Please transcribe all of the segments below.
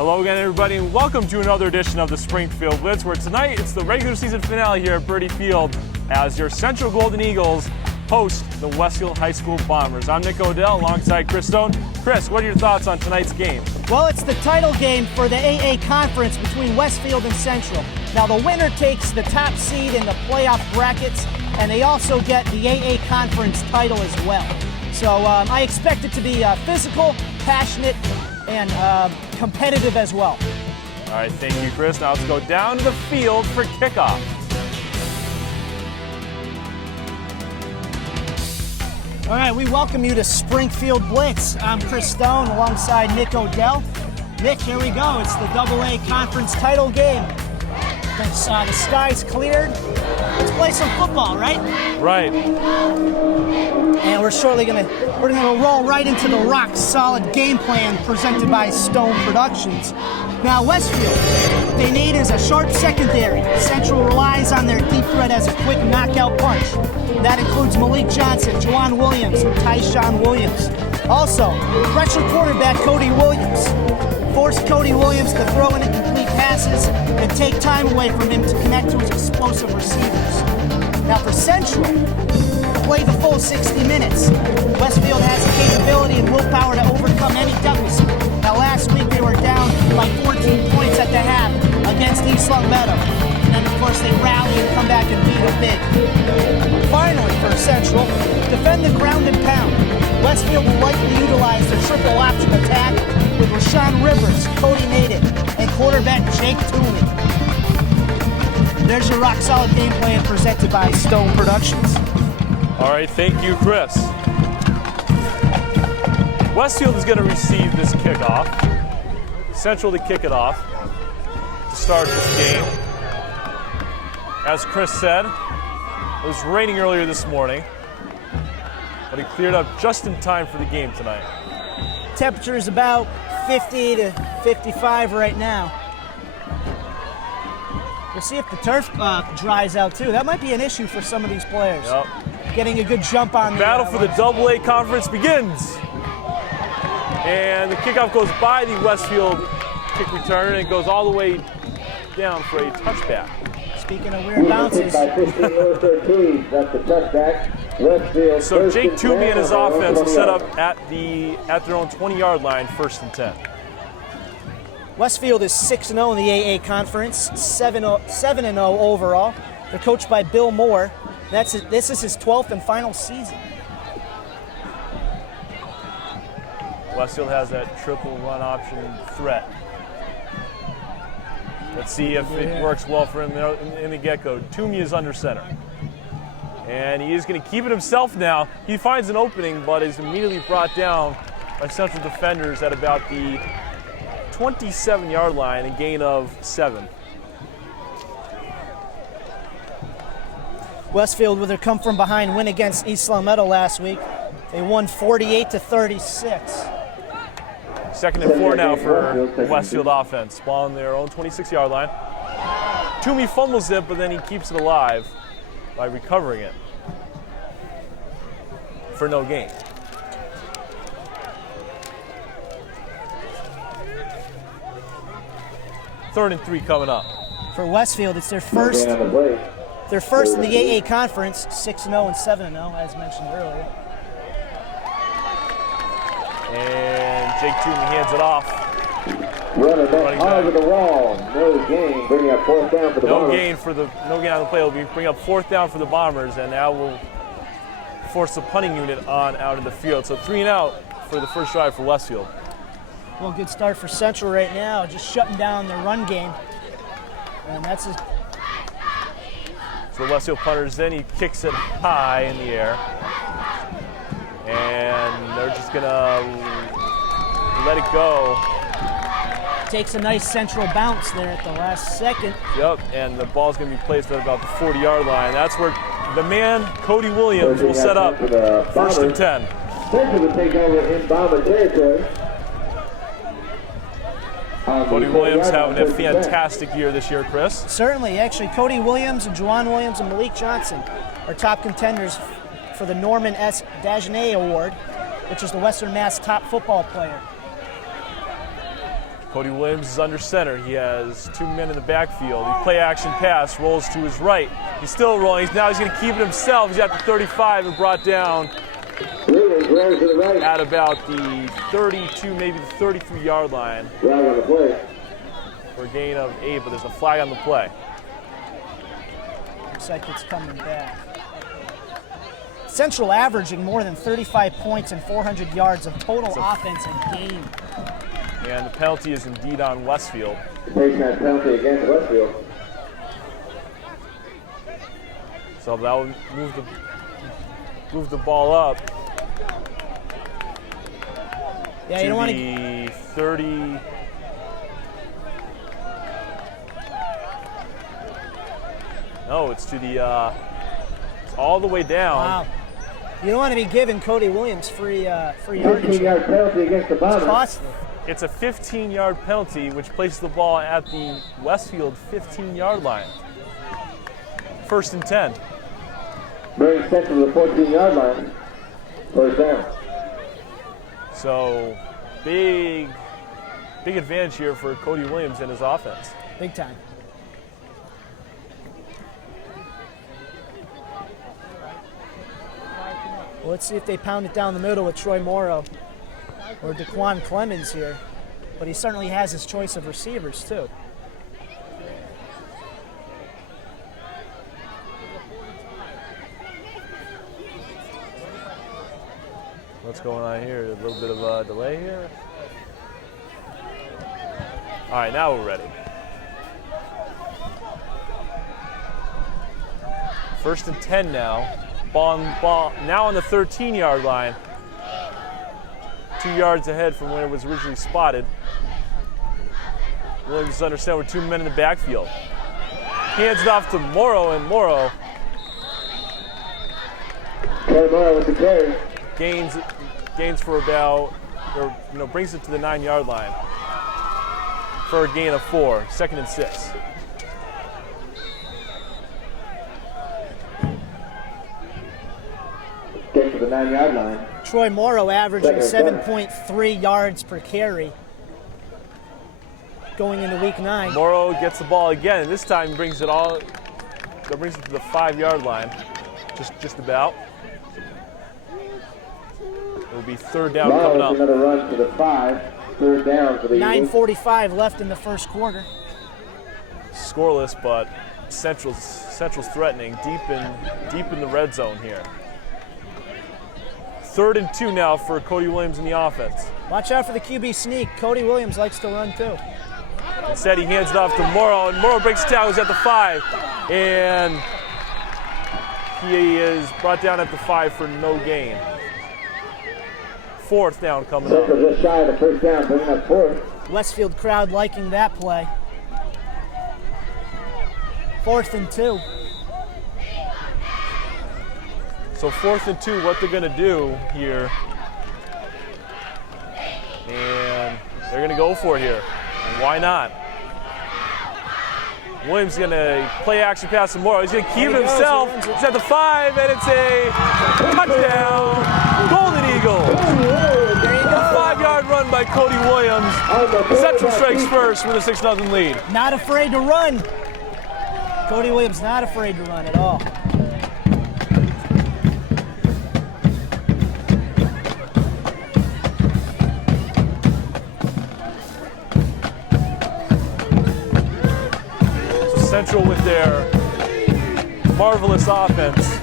Hello again, everybody, and welcome to another edition of the Springfield Blitz, where tonight it's the regular season finale here at Birdie Field as your Central Golden Eagles host the Westfield High School Bombers. I'm Nick Odell alongside Chris Stone. Chris, what are your thoughts on tonight's game? Well, it's the title game for the AA Conference between Westfield and Central. Now, the winner takes the top seed in the playoff brackets, and they also get the AA Conference title as well. So I expect it to be physical, passionate, and competitive as well. All right, thank you, Chris. Now let's go down to the field for kickoff. All right, we welcome you to Springfield Blitz. I'm Chris Stone alongside Nick Odell. Nick, here we go. It's the AA Conference title game. The sky's cleared. Let's play some football, right? Right. And we're gonna roll right into the rock solid game plan presented by Stone Productions. Now, Westfield, what they need is a sharp secondary. Central relies on their deep threat as a quick knockout punch. That includes Malik Johnson, Juwan Williams, and Tyshawn Williams. Also, freshman quarterback Cody Williams. Force Cody Williams to throw in incomplete passes and take time away from him to connect to his explosive receivers. Now for Central, play the full 60 minutes. Westfield has the capability and willpower to overcome any deficit. Now last week they were down by 14 points at the half against East Long Meadow. And then of course they rally and come back and beat them big. Finally for Central, defend the ground and pound. Westfield will likely utilize the triple option attack with Rashawn Rivers, Cody Naden, and quarterback Jake Toomey. There's your rock solid game plan presented by Stone Productions. All right, thank you, Chris. Westfield is going to receive this kickoff. Central to kick it off to start this game. As Chris said, it was raining earlier this morning, but it cleared up just in time for the game tonight. Temperature is about 50 to 55 right now. We'll see if the turf dries out too. That might be an issue for some of these players. Yep. Getting a good jump on the battle for the AA Conference begins. And the kickoff goes by the Westfield kick return and goes all the way down for a touchback. Speaking of weird bounces. So Jake Toomey and his offense will set up at their own 20-yard line, 1st and 10. Westfield is 6-0 in the AA Conference, 7-0 overall. They're coached by Bill Moore. This is his 12th and final season. Westfield has that triple run option threat. Let's see if it works well for him in the get-go. Toomey is under center. And he is going to keep it himself now. He finds an opening, but is immediately brought down by Central defenders at about the 27-yard line, a gain of 7. Westfield, with their come from behind win against East Long Meadow last week, they won 48-36. 2nd and 4 now for the Westfield offense. Ball on their own 26-yard line. Toomey fumbles it, but then he keeps it alive by recovering it for no gain. Third and 3 coming up. For Westfield, it's their first in the AA Conference, 6-0 and 7-0, as mentioned earlier. And Jake Toomey hands it off. Running back over the wall. No gain. Bringing up 4th down for the Bombers. No gain on the play. Will bring up 4th down for the Bombers, and now we'll force the punting unit on out in the field. So 3 and out for the first drive for Westfield. Well, good start for Central right now, just shutting down their run game. And that's his. So the Westfield punters then, he kicks it high in the air. And they're just gonna let it go. Takes a nice Central bounce there at the last second. Yep, and the ball's gonna be placed at about the 40-yard line. That's where the man, Cody Williams, will set up 1st and 10. Central will take over in Bomber territory. Cody Williams having a fantastic year this year, Chris. Certainly. Actually, Cody Williams and Juwan Williams and Malik Johnson are top contenders for the Norman S. Dagenet Award, which is the Western Mass top football player. Cody Williams is under center. He has 2 men in the backfield. He play action pass, rolls to his right. He's still rolling. Now he's going to keep it himself. He's at the 35 and brought down at about the 32, maybe the 33-yard line for a gain of 8, but there's a flag on the play. Looks like it's coming back. Central averaging more than 35 points and 400 yards of total offense a game. And the penalty is indeed on Westfield. Taking that penalty against Westfield. So that will move the ball up. Yeah, you don't want to 30. No, it's to the it's all the way down. Wow. You don't want to be giving Cody Williams free yardage. 15-yard penalty against the Bombers. It's costly. It's a 15-yard penalty, which places the ball at the Westfield 15-yard line. 1st and 10. Very central to the 14-yard line. 1st down. So big advantage here for Cody Williams and his offense. Big time. Well, let's see if they pound it down the middle with Troy Morrow or DeQuan Clemens here. But he certainly has his choice of receivers, too. What's going on here? A little bit of a delay here. All right, now we're ready. 1st and 10 now. Ball now on the 13-yard line. 2 yards ahead from when it was originally spotted. Williams is under center with 2 men in the backfield. Hands it off to Morrow, and Morrow with the carry. Gains for about, or brings it to the 9-yard line for a gain of 4. 2nd and 6. Get to the 9-yard line. Troy Morrow averaging 7.3 yards per carry going into week 9. Morrow gets the ball again, and this time brings it to the 5-yard line, just about. It'll be 3rd down coming up. Another run to the 5. 3rd down for the 9:45 left in the 1st quarter. Scoreless, but Central's threatening deep in the red zone here. 3rd and 2 now for Cody Williams in the offense. Watch out for the QB sneak. Cody Williams likes to run too. Instead, he hands it off to Morrow, and Morrow breaks the tackles at the 5, and he is brought down at the 5 for no gain. 4th down coming up. Just shy of the 1st down, bringing up 4th. Westfield crowd liking that play. 4th and 2. So 4th and 2, what they're going to do here, and they're going to go for it here. And why not? Williams going to play action pass to Morrow. He's going to keep it himself. He's at the 5, and it's a touchdown. Golden Eagles. A 5-yard run by Cody Williams. Central strikes first with a 6-0 lead. Not afraid to run. Cody Williams not afraid to run at all. Central with their marvelous offense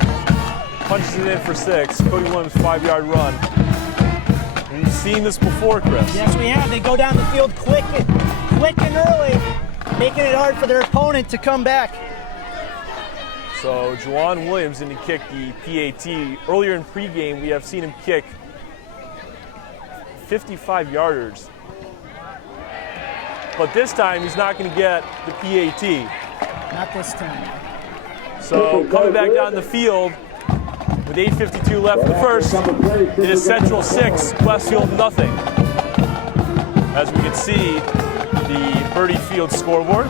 punches it in for 6. Cody Williams 5-yard run. We've seen this before, Chris. Yes, we have. They go down the field quick and early, making it hard for their opponent to come back. So Juwan Williams in to kick the PAT. Earlier in pregame, we have seen him kick 55-yarders. But this time, he's not going to get the PAT. Not this time. So coming back down the field with 8:52 left in the first, it is Central 6, Westfield nothing. As we can see, the Birdie Field scoreboard.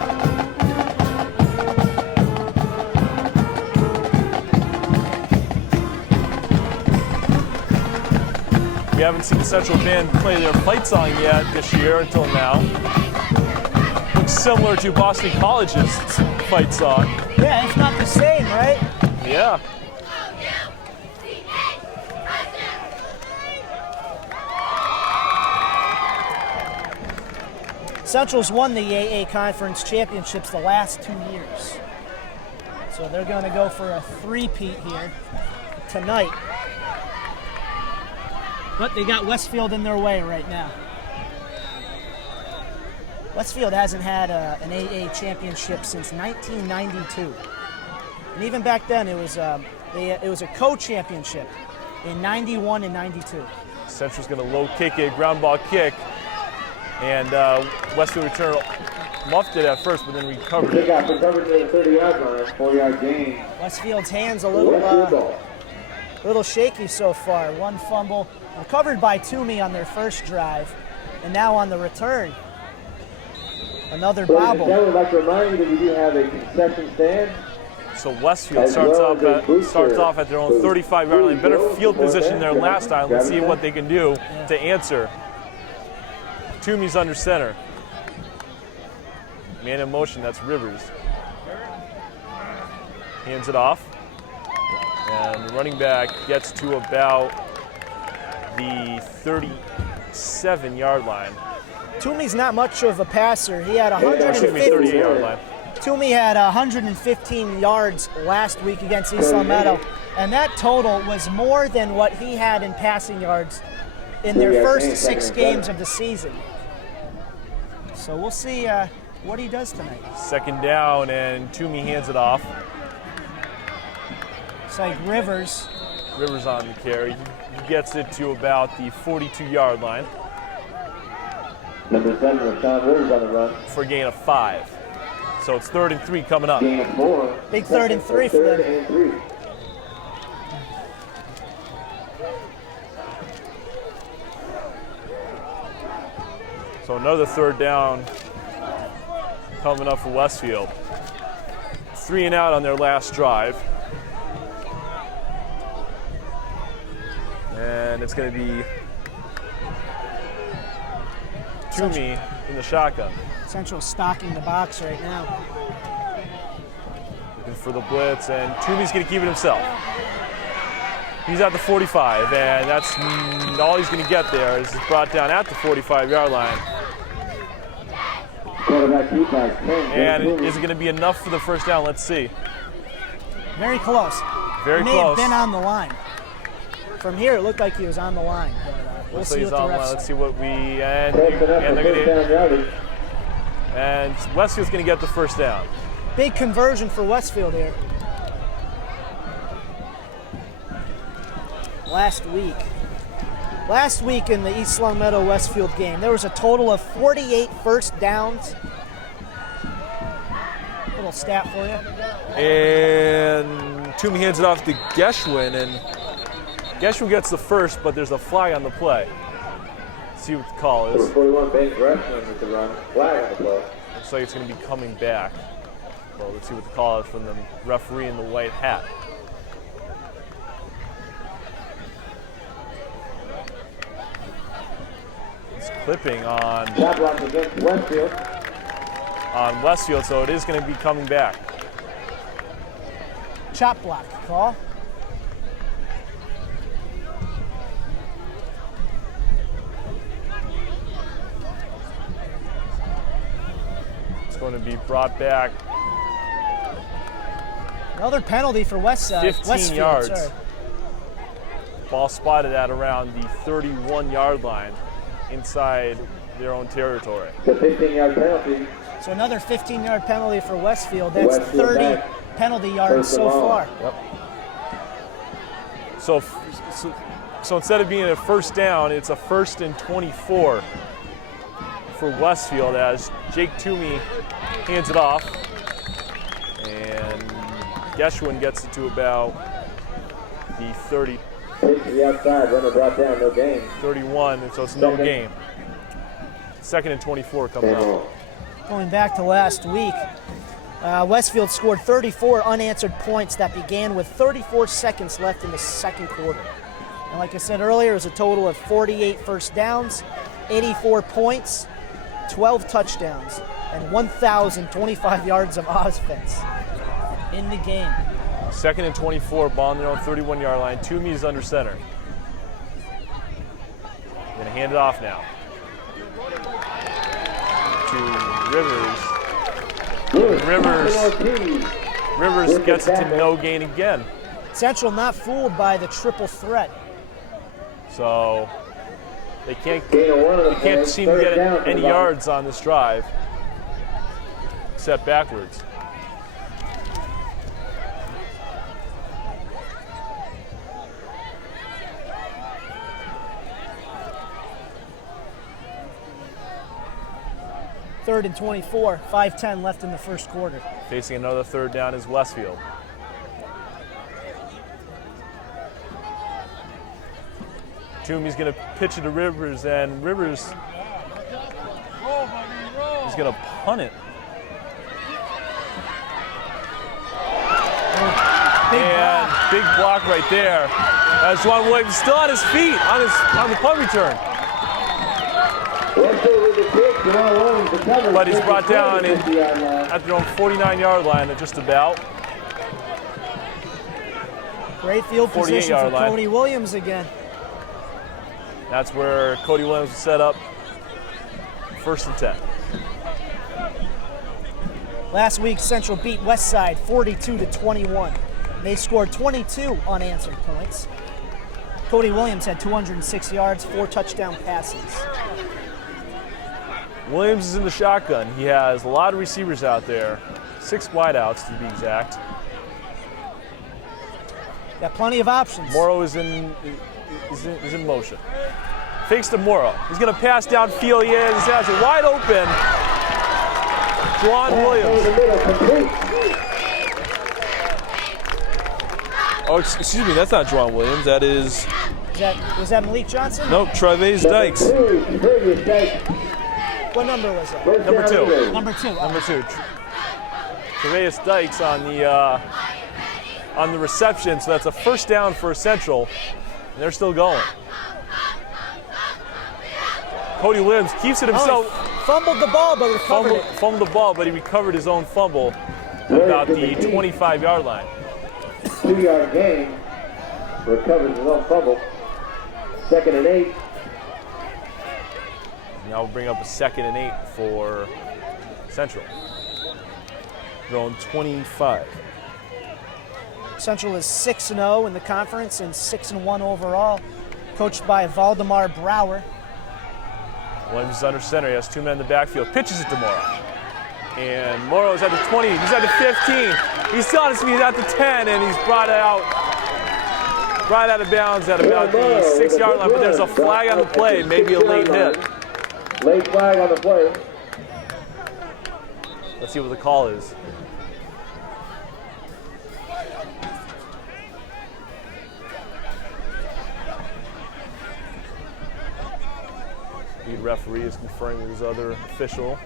We haven't seen the Central Band play their fight song yet this year until now. Looks similar to Boston College's fight song. Yeah, it's not the same, right? Yeah. Central's won the AA Conference Championships the last 2 years. So they're going to go for a three-peat here tonight. But they got Westfield in their way right now. Westfield hasn't had an AA championship since 1992. And even back then, it was a co-championship in 91 and 92. Central's going to low kick it, ground ball kick. And Westfield return muffed it at first, but then recovered it. Recovered to the 30-yard line, 4-yard gain. Westfield's hands a little shaky so far. One fumble recovered by Toomey on their first drive, and now on the return, another bobble. I would like to remind you that we do have a concession stand. So Westfield starts off at their own 35-yard line. Better field position there last time. Let's see what they can do to answer. Toomey's under center. Man in motion, that's Rivers. Hands it off. And the running back gets to about the 37-yard line. Toomey's not much of a passer. He had 38-yard line. Toomey had 115 yards last week against East Long Meadow, and that total was more than what he had in passing yards in their first 6 games of the season. So we'll see what he does tonight. Second down, and Toomey hands it off. It's like Rivers on the carry. He gets it to about the 42-yard line. Number 7, Rashawn Rivers on the run. For a gain of 5. So it's 3rd and 3 coming up. Gain of 4. Big 3rd and 3 for them. 3rd and 3. So another 3rd down coming up for Westfield. 3 and out on their last drive. And it's going to be Toomey in the shotgun. Central stocking the box right now. Looking for the blitz, and Toomey's going to keep it himself. He's at the 45, and that's all he's going to get there. Is brought down at the 45-yard line. And is it going to be enough for the first down? Let's see. Very close. Very he close. May have been on the line. From here, it looked like he was on the line. But we'll see what the refs say. Let's see what we and Westfield's going to get the first down. Big conversion for Westfield here. Last week in the East Long Meadow Westfield game, there was a total of 48 first downs. Little stat for you. And Toomey hands it off to Geschwin, and Geschwin gets the first, but there's a flag on the play. Let's see what the call is. 41 Bank Gresham with the run. Flag on the play. Looks like it's going to be coming back. Well, let's see what the call is from the referee in the white hat. It's clipping on Westfield, so it is going to be coming back. Chop block call. Going to be brought back. Another penalty for Westfield. 15 yards. Sorry. Ball spotted at around the 31-yard line inside their own territory. The 15-yard penalty. So another 15-yard penalty for Westfield. That's 30 penalty yards so far. Yep. So instead of being a first down, it's a 1st and 24 for Westfield as Jake Toomey hands it off, and Geschwin gets it to about the 30. To the outside, runner brought down, no gain. 31, and so it's no game. 2nd and 24 coming up. Going back to last week, Westfield scored 34 unanswered points that began with 34 seconds left in the second quarter. And like I said earlier, it was a total of 48 first downs, 84 points, 12 touchdowns, and 1,025 yards of offense in the game. 2nd and 24, ball on their own 31-yard line. Toomey is under center. Going to hand it off now to Rivers. Rivers gets it to no gain again. Central not fooled by the triple threat. So they can't seem to get any yards on this drive, except backwards. Third and 24, 5:10 left in the first quarter. Facing another third down is Westfield. Toomey's going to pitch it to Rivers, and Rivers is going to punt it. Big block right there. As Juan Williams still on his feet on the punt return. But he's brought down at their own 49-yard line at just about. Great field position for Cody Williams again. That's where Cody Williams was set up. 1st and 10. Last week, Central beat Westside 42-21. They scored 22 unanswered points. Cody Williams had 206 yards, 4 touchdown passes. Williams is in the shotgun. He has a lot of receivers out there, 6 wideouts to be exact. Got plenty of options. Morrow is in motion. Fakes to Morrow. He's going to pass downfield. He has it wide open. Juwan Williams. Oh, excuse me, that's not Juwan Williams. That is... Was that Malik Johnson? Nope, Travis Dykes. What number was that? Number 2. Number 2. Number 2. Travis Dykes on the reception, so that's a first down for Central, and they're still going. Cody Williams keeps it himself. Fumbled the ball, but recovered it. Fumbled the ball, but he recovered his own fumble at about the 25-yard line. 2-yard gain. Recovers his own fumble. 2nd and 8. Now we'll bring up a 2nd and 8 for Central. Going 25. Central is 6-0 in the conference and 6-1 overall, coached by Valdemar Brouwer. Williams is under center. He has 2 men in the backfield. Pitches it to Morrow. And Morrow is at the 20. He's at the 15. He's still on his feet at the 10, and he's brought out of bounds at about the 6-yard line. But there's a flag on the play, maybe a late hit. Late flag on the play. Let's see what the call is. Lead referee is conferring with his other official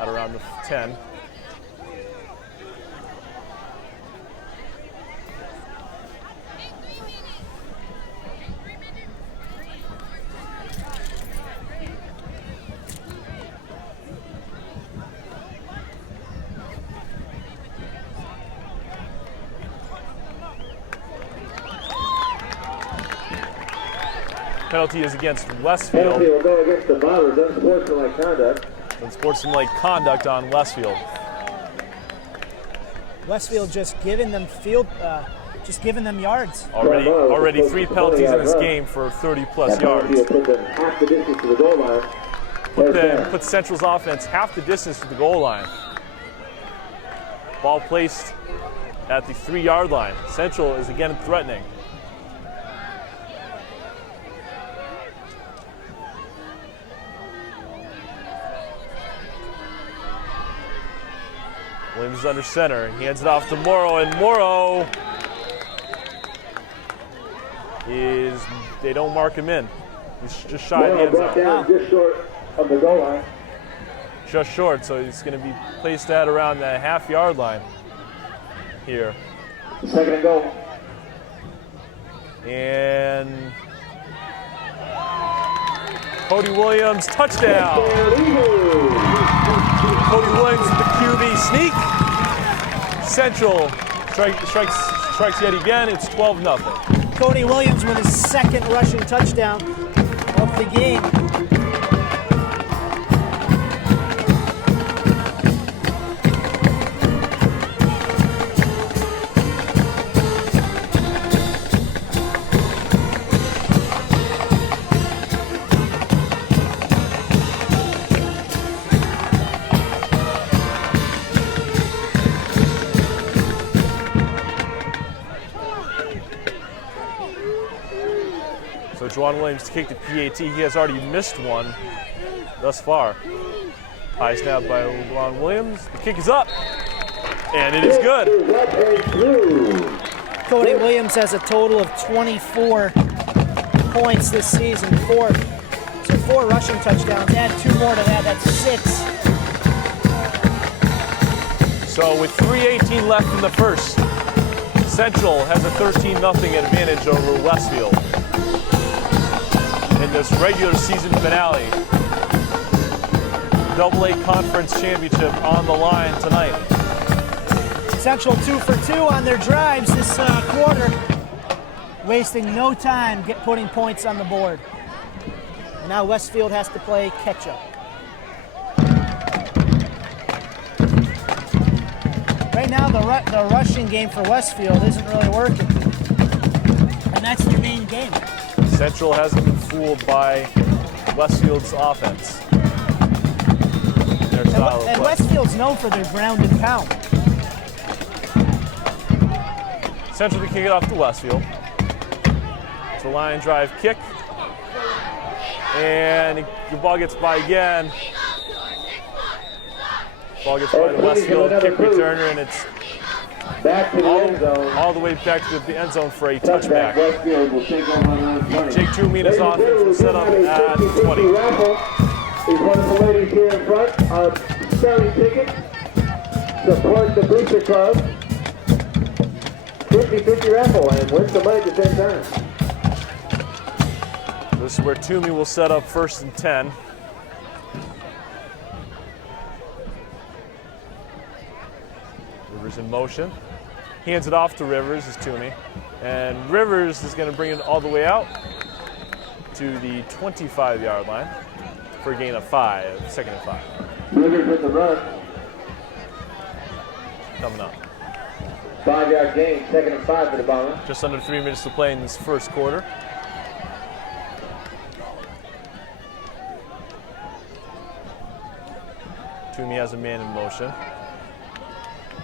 at around the 10. Penalty is against Westfield. Penalty will go against the Bobbers, unsportsmanlike conduct. Unsportsmanlike conduct on Westfield. Westfield just giving them yards. Already 3 penalties in this game for 30-plus yards. Put them half the distance to the goal line. Put Central's offense half the distance to the goal line. Ball placed at the 3-yard line. Central is again threatening. Williams is under center. He hands it off to Morrow, and Morrow they don't mark him in. He's just shy of the end zone. Just short of the goal line. Just short, so he's going to be placed at around the half-yard line here. 2nd and goal. And Cody Williams, touchdown. Cody Williams with the QB sneak. Central strikes yet again. It's 12-0. Cody Williams with his second rushing touchdown of the game. So Juwan Williams to kick the PAT. He has already missed one thus far. High snap by Juwan Williams. The kick is up, and it is good. Cody Williams has a total of 24 points this season. Four rushing touchdowns. Add 2 more to that, that's 6. So with 3:18 left in the first, Central has a 13-0 advantage over Westfield in this regular season finale. AA Conference Championship on the line tonight. Central 2 for 2 on their drives this quarter, wasting no time putting points on the board. Now Westfield has to play catch up. Right now the rushing game for Westfield isn't really working, and that's their main game. Central hasn't been fooled by Westfield's offense. Their style of And play. Westfield's known for their ground and pound. Central to kick it off to Westfield. It's a line drive kick. And the ball gets by again. Ball gets by the Westfield kick returner, and it's Back to the end zone. all the way back to the end zone for a touchback. Westfield will take over on line 20. Jake Tumina's offense will set up at 20. Raffle. He's one of the ladies here in front. Selling tickets. Support the Booster Club. 50-50 raffle and win some money at the same time. This is where Toomey will set up 1st and 10. Rivers in motion. Hands it off to Rivers is Toomey. And Rivers is going to bring it all the way out to the 25-yard line for a gain of 5, 2nd and 5. Rivers with the run. Coming up. 5-yard gain, 2nd and 5 for the Bombers. Just under 3 minutes to play in this first quarter. Toomey has a man in motion.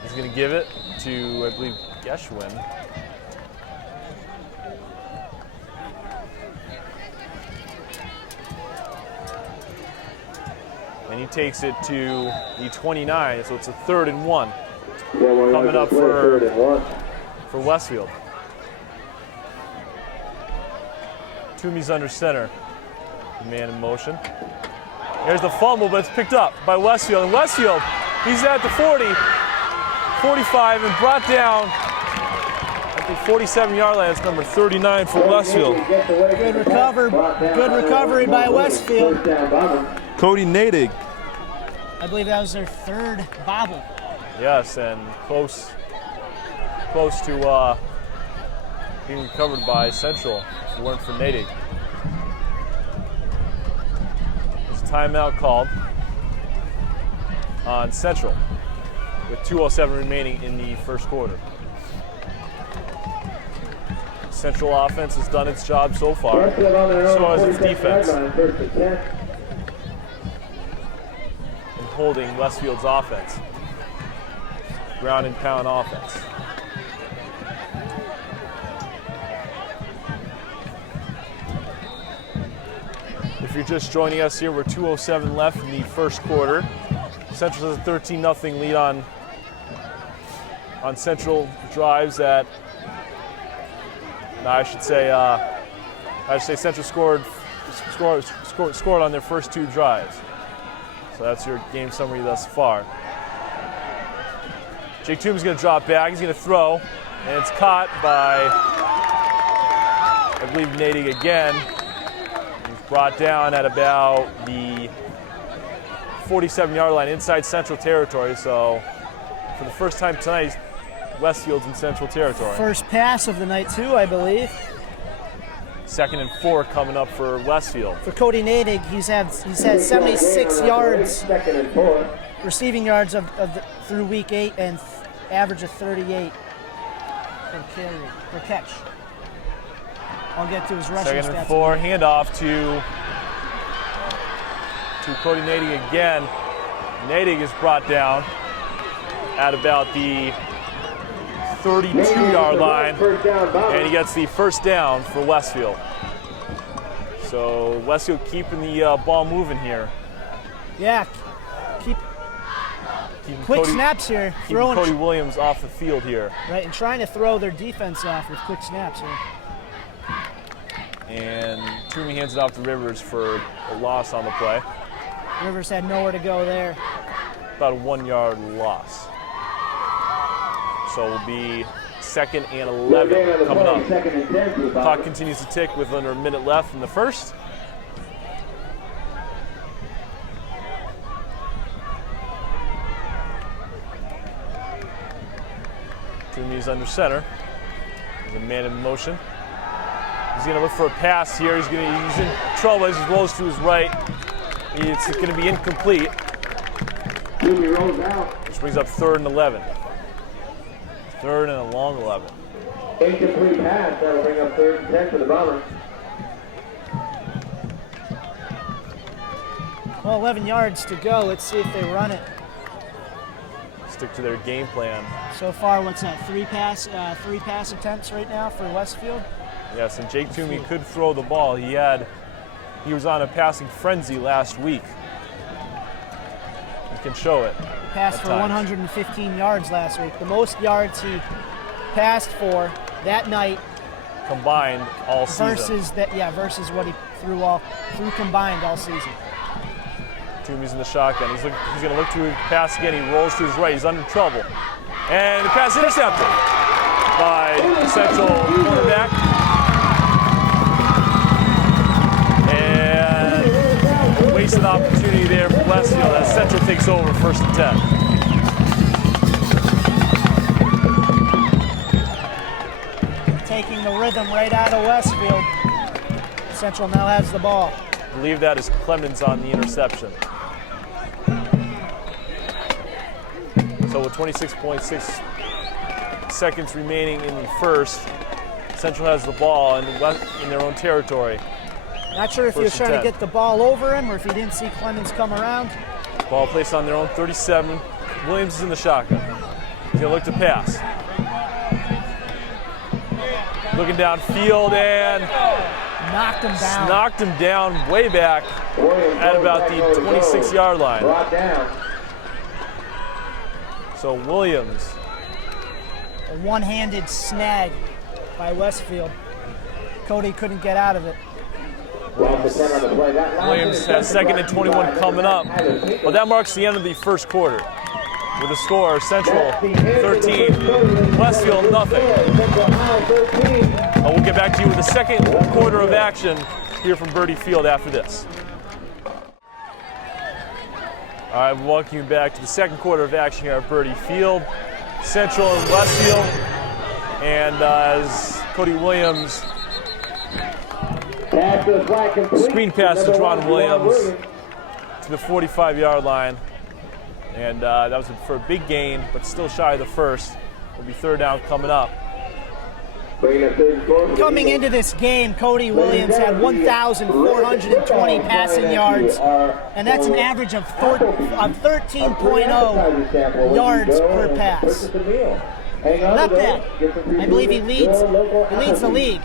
He's going to give it to, I believe, Geschwin. And he takes it to the 29, so it's a 3rd and 1. Coming up for Westfield. Toomey's under center. Man in motion. There's the fumble, but it's picked up by Westfield. And Westfield, he's at the 40, 45, and brought down at the 47-yard line. That's number 39 for Westfield. Good recovery by Westfield. Cody Nadig. I believe that was their 3rd bobble. Yes, and close to being recovered by Central. If it weren't for Nadig. There's a timeout called on Central with 2:07 remaining in the first quarter. Central offense has done its job so far. So has its defense in holding Westfield's offense. Ground and pound offense. If you're just joining us here, we're 2:07 left in the first quarter. Central has a 13-0 lead on Central drives at. No, I should say Central scored on their first 2 drives. So that's your game summary thus far. Jake Toomey's going to drop back. He's going to throw, and it's caught by I believe Nadig again. He's brought down at about the 47-yard line inside Central Territory. So for the first time tonight, Westfield's in Central Territory. First pass of the night too, I believe. 2nd and 4 coming up for Westfield. For Cody Nadig, he's had 76 yards, receiving yards through week 8 and average of 38 per catch. I'll get to his rushing stats. 2nd and 4, handoff to Cody Nadig again. Nadig is brought down at about the 32-yard line, and he gets the first down for Westfield. So Westfield keeping the ball moving here. Yeah, keep quick snaps here. Keeping Cody Williams off the field here. Right, and trying to throw their defense off with quick snaps here. And Toomey hands it off to Rivers for a loss on the play. Rivers had nowhere to go there. About a 1-yard loss. So it will be 2nd and 11 coming up. Clock continues to tick with under a minute left in the first. Toomey's under center. There's a man in motion. He's going to look for a pass here. He's in trouble as he rolls to his right. It's going to be incomplete. Which brings up 3rd and 11. 3rd and a long 11. Incomplete pass. That'll bring up 3rd and 10 for the Bombers. Well, 11 yards to go. Let's see if they run it. Stick to their game plan. So far, what's that? Three pass attempts right now for Westfield. Yes, and Jake Toomey could throw the ball. He was on a passing frenzy last week. He can show it. Passed for 115 yards last week. The most yards he passed for that night combined all season. Versus what he threw combined all season. Toomey's in the shotgun. He's going to look to pass again. He rolls to his right. He's under trouble. And the pass intercepted by the Central quarterback. And a wasted opportunity there for Westfield as Central takes over 1st and 10. Taking the rhythm right out of Westfield. Central now has the ball. I believe that is Clemens on the interception. So with 26.6 seconds remaining in the first, Central has the ball in their own territory. Not sure if he was trying to get the ball over him or if he didn't see Clemens come around. Ball placed on their own 37. Williams is in the shotgun. He's going to look to pass. Looking downfield and knocked him down way back at about the 26-yard line. So Williams. A one-handed snag by Westfield. Cody couldn't get out of it. Williams has 2nd and 21 coming up. Well, that marks the end of the first quarter. With the score, Central 13, Westfield nothing. We'll get back to you with the second quarter of action here from Birdie Field after this. All right, we'll welcome you back to the second quarter of action here at Birdie Field. Central and Westfield. And as Cody Williams screen pass to Juwan Williams to the 45-yard line. And that was for a big gain, but still shy of the first. It'll be 3rd down coming up. Coming into this game, Cody Williams had 1,420 passing yards, and that's an average of 13.0 yards per pass. Not bad. I believe he leads the league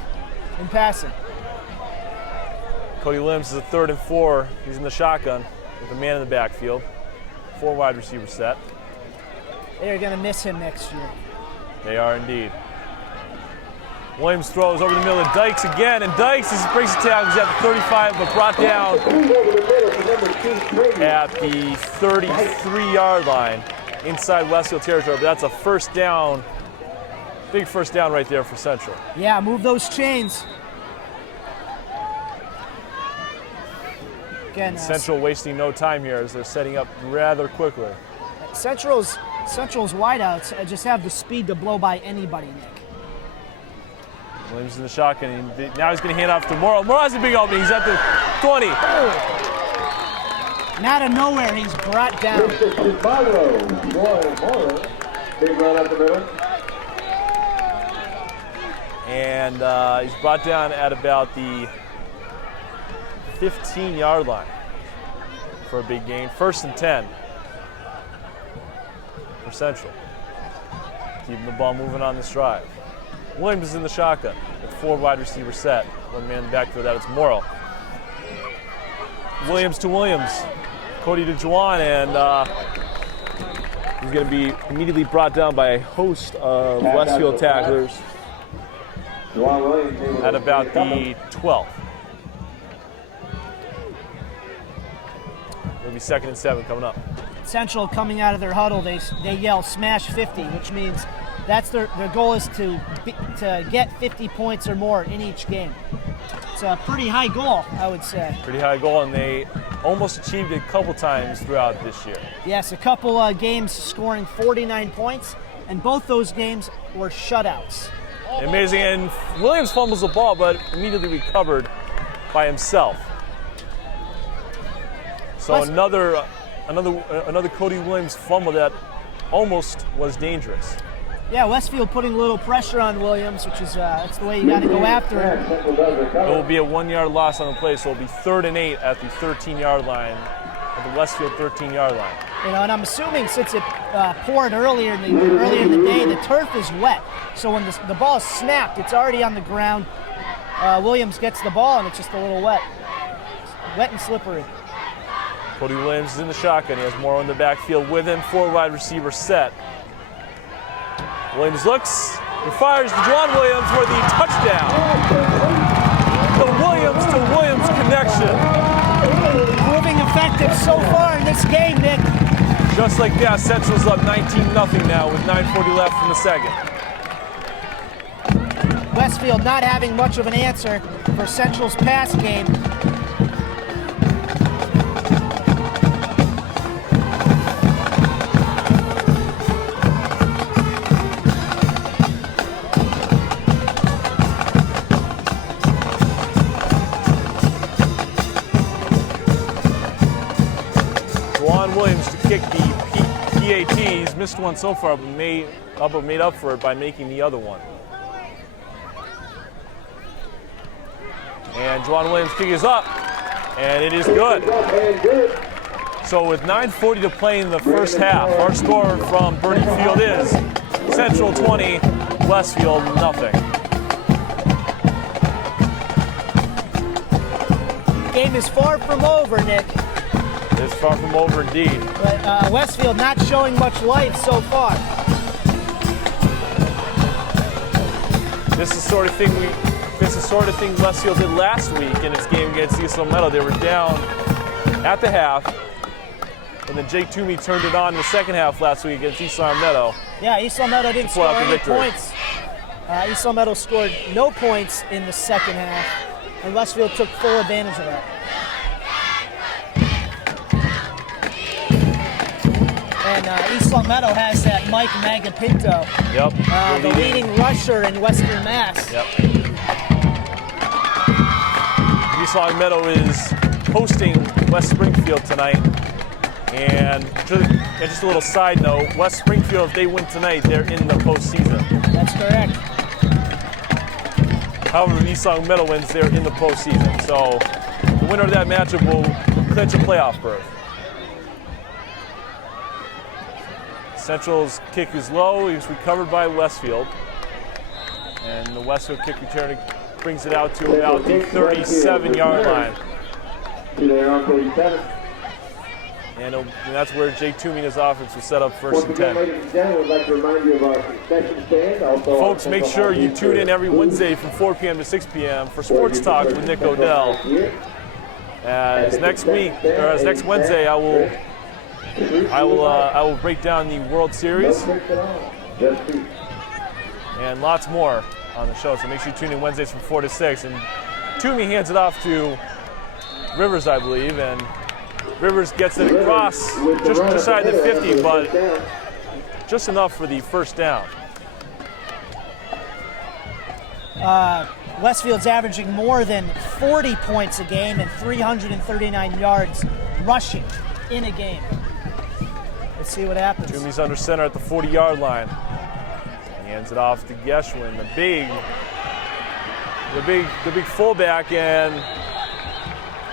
in passing. Cody Williams is a 3rd and 4. He's in the shotgun with a man in the backfield. 4 wide receiver set. They're going to miss him next year. They are indeed. Williams throws over the middle of Dykes again, and Dykes breaks the tackle. He's at the 35, but brought down at the 33-yard line inside Westfield territory. But that's a first down, big first down right there for Central. Yeah, move those chains. again. Central wasting no time here as they're setting up rather quickly. Central's wideouts just have the speed to blow by anybody, Nick. Williams in the shotgun. And now he's going to hand off to Morrow. Morrow has a big opening. He's at the 20. And out of nowhere, he's brought down. Big run up the middle. And he's brought down at about the 15-yard line for a big gain. 1st and 10 for Central. Keeping the ball moving on this drive. Williams is in the shotgun with 4 wide receivers set. 1 man in the backfield, that is Morrow. Williams to Williams. Cody to Juwan, and he's going to be immediately brought down by a host of Westfield tacklers at about the 12th. It'll be 2nd and 7 coming up. Central coming out of their huddle, they yell smash 50, which means that's their goal is to get 50 points or more in each game. It's a pretty high goal, I would say. Pretty high goal, and they almost achieved it a couple times throughout this year. Yes, a couple games scoring 49 points, and both those games were shutouts. Amazing, and Williams fumbles the ball, but immediately recovered by himself. So another Cody Williams fumble that almost was dangerous. Yeah, Westfield putting a little pressure on Williams, which is that's the way you got to go after him. It will be a 1-yard loss on the play, so it'll be 3rd and 8 at the 13-yard line, at the Westfield 13-yard line. You know, and I'm assuming since it poured earlier in the day, the turf is wet. So when the ball is snapped, it's already on the ground. Williams gets the ball, and it's just a little wet and slippery. Cody Williams is in the shotgun. He has Morrow in the backfield with him. 4 wide receivers set. Williams looks and fires to Juwan Williams for the touchdown. The Williams to Williams connection. Proving effective so far in this game, Nick. Just like that, Central's up 19-0 now with 9:40 left in the second. Westfield not having much of an answer for Central's pass game. Williams to kick the PAT. He's missed one so far, but made up for it by making the other one. And Juwan Williams' kick is up, and it is good. So with 9:40 to play in the first half, our score from Birdie Field is Central 20, Westfield nothing. Game is far from over, Nick. It's far from over indeed. But Westfield not showing much life so far. This is the sort of thing Westfield did last week in its game against East Long Meadow. They were down at the half, and then Jake Toomey turned it on in the second half last week against East Long Meadow. Yeah, East Long Meadow didn't score any points. East Long Meadow scored no points in the second half, and Westfield took full advantage of that. And East Long Meadow has that Mike Magapinto, the leading rusher in Western Mass. Yep. East Long Meadow is hosting West Springfield tonight. And just a little side note, West Springfield, if they win tonight, they're in the postseason. That's correct. However, if East Long Meadow wins, they're in the postseason. So the winner of that matchup will clinch a playoff berth. Central's kick is low. He's recovered by Westfield. And the Westfield kick return brings it out to about the 37-yard line. And that's where Jake Toomey and his offense will set up 1st and 10. Folks, make sure you tune in every Wednesday from 4 p.m. to 6 p.m. for Sports Talk with Nick Odell. As next Wednesday, I will break down the World Series and lots more on the show. So make sure you tune in Wednesdays from 4 to 6. And Toomey hands it off to Rivers, I believe, and Rivers gets it across just inside the 50, but just enough for the first down. Westfield's averaging more than 40 points a game and 339 yards rushing in a game. Let's see what happens. Toomey's under center at the 40-yard line. He hands it off to Geschwin, the big fullback, and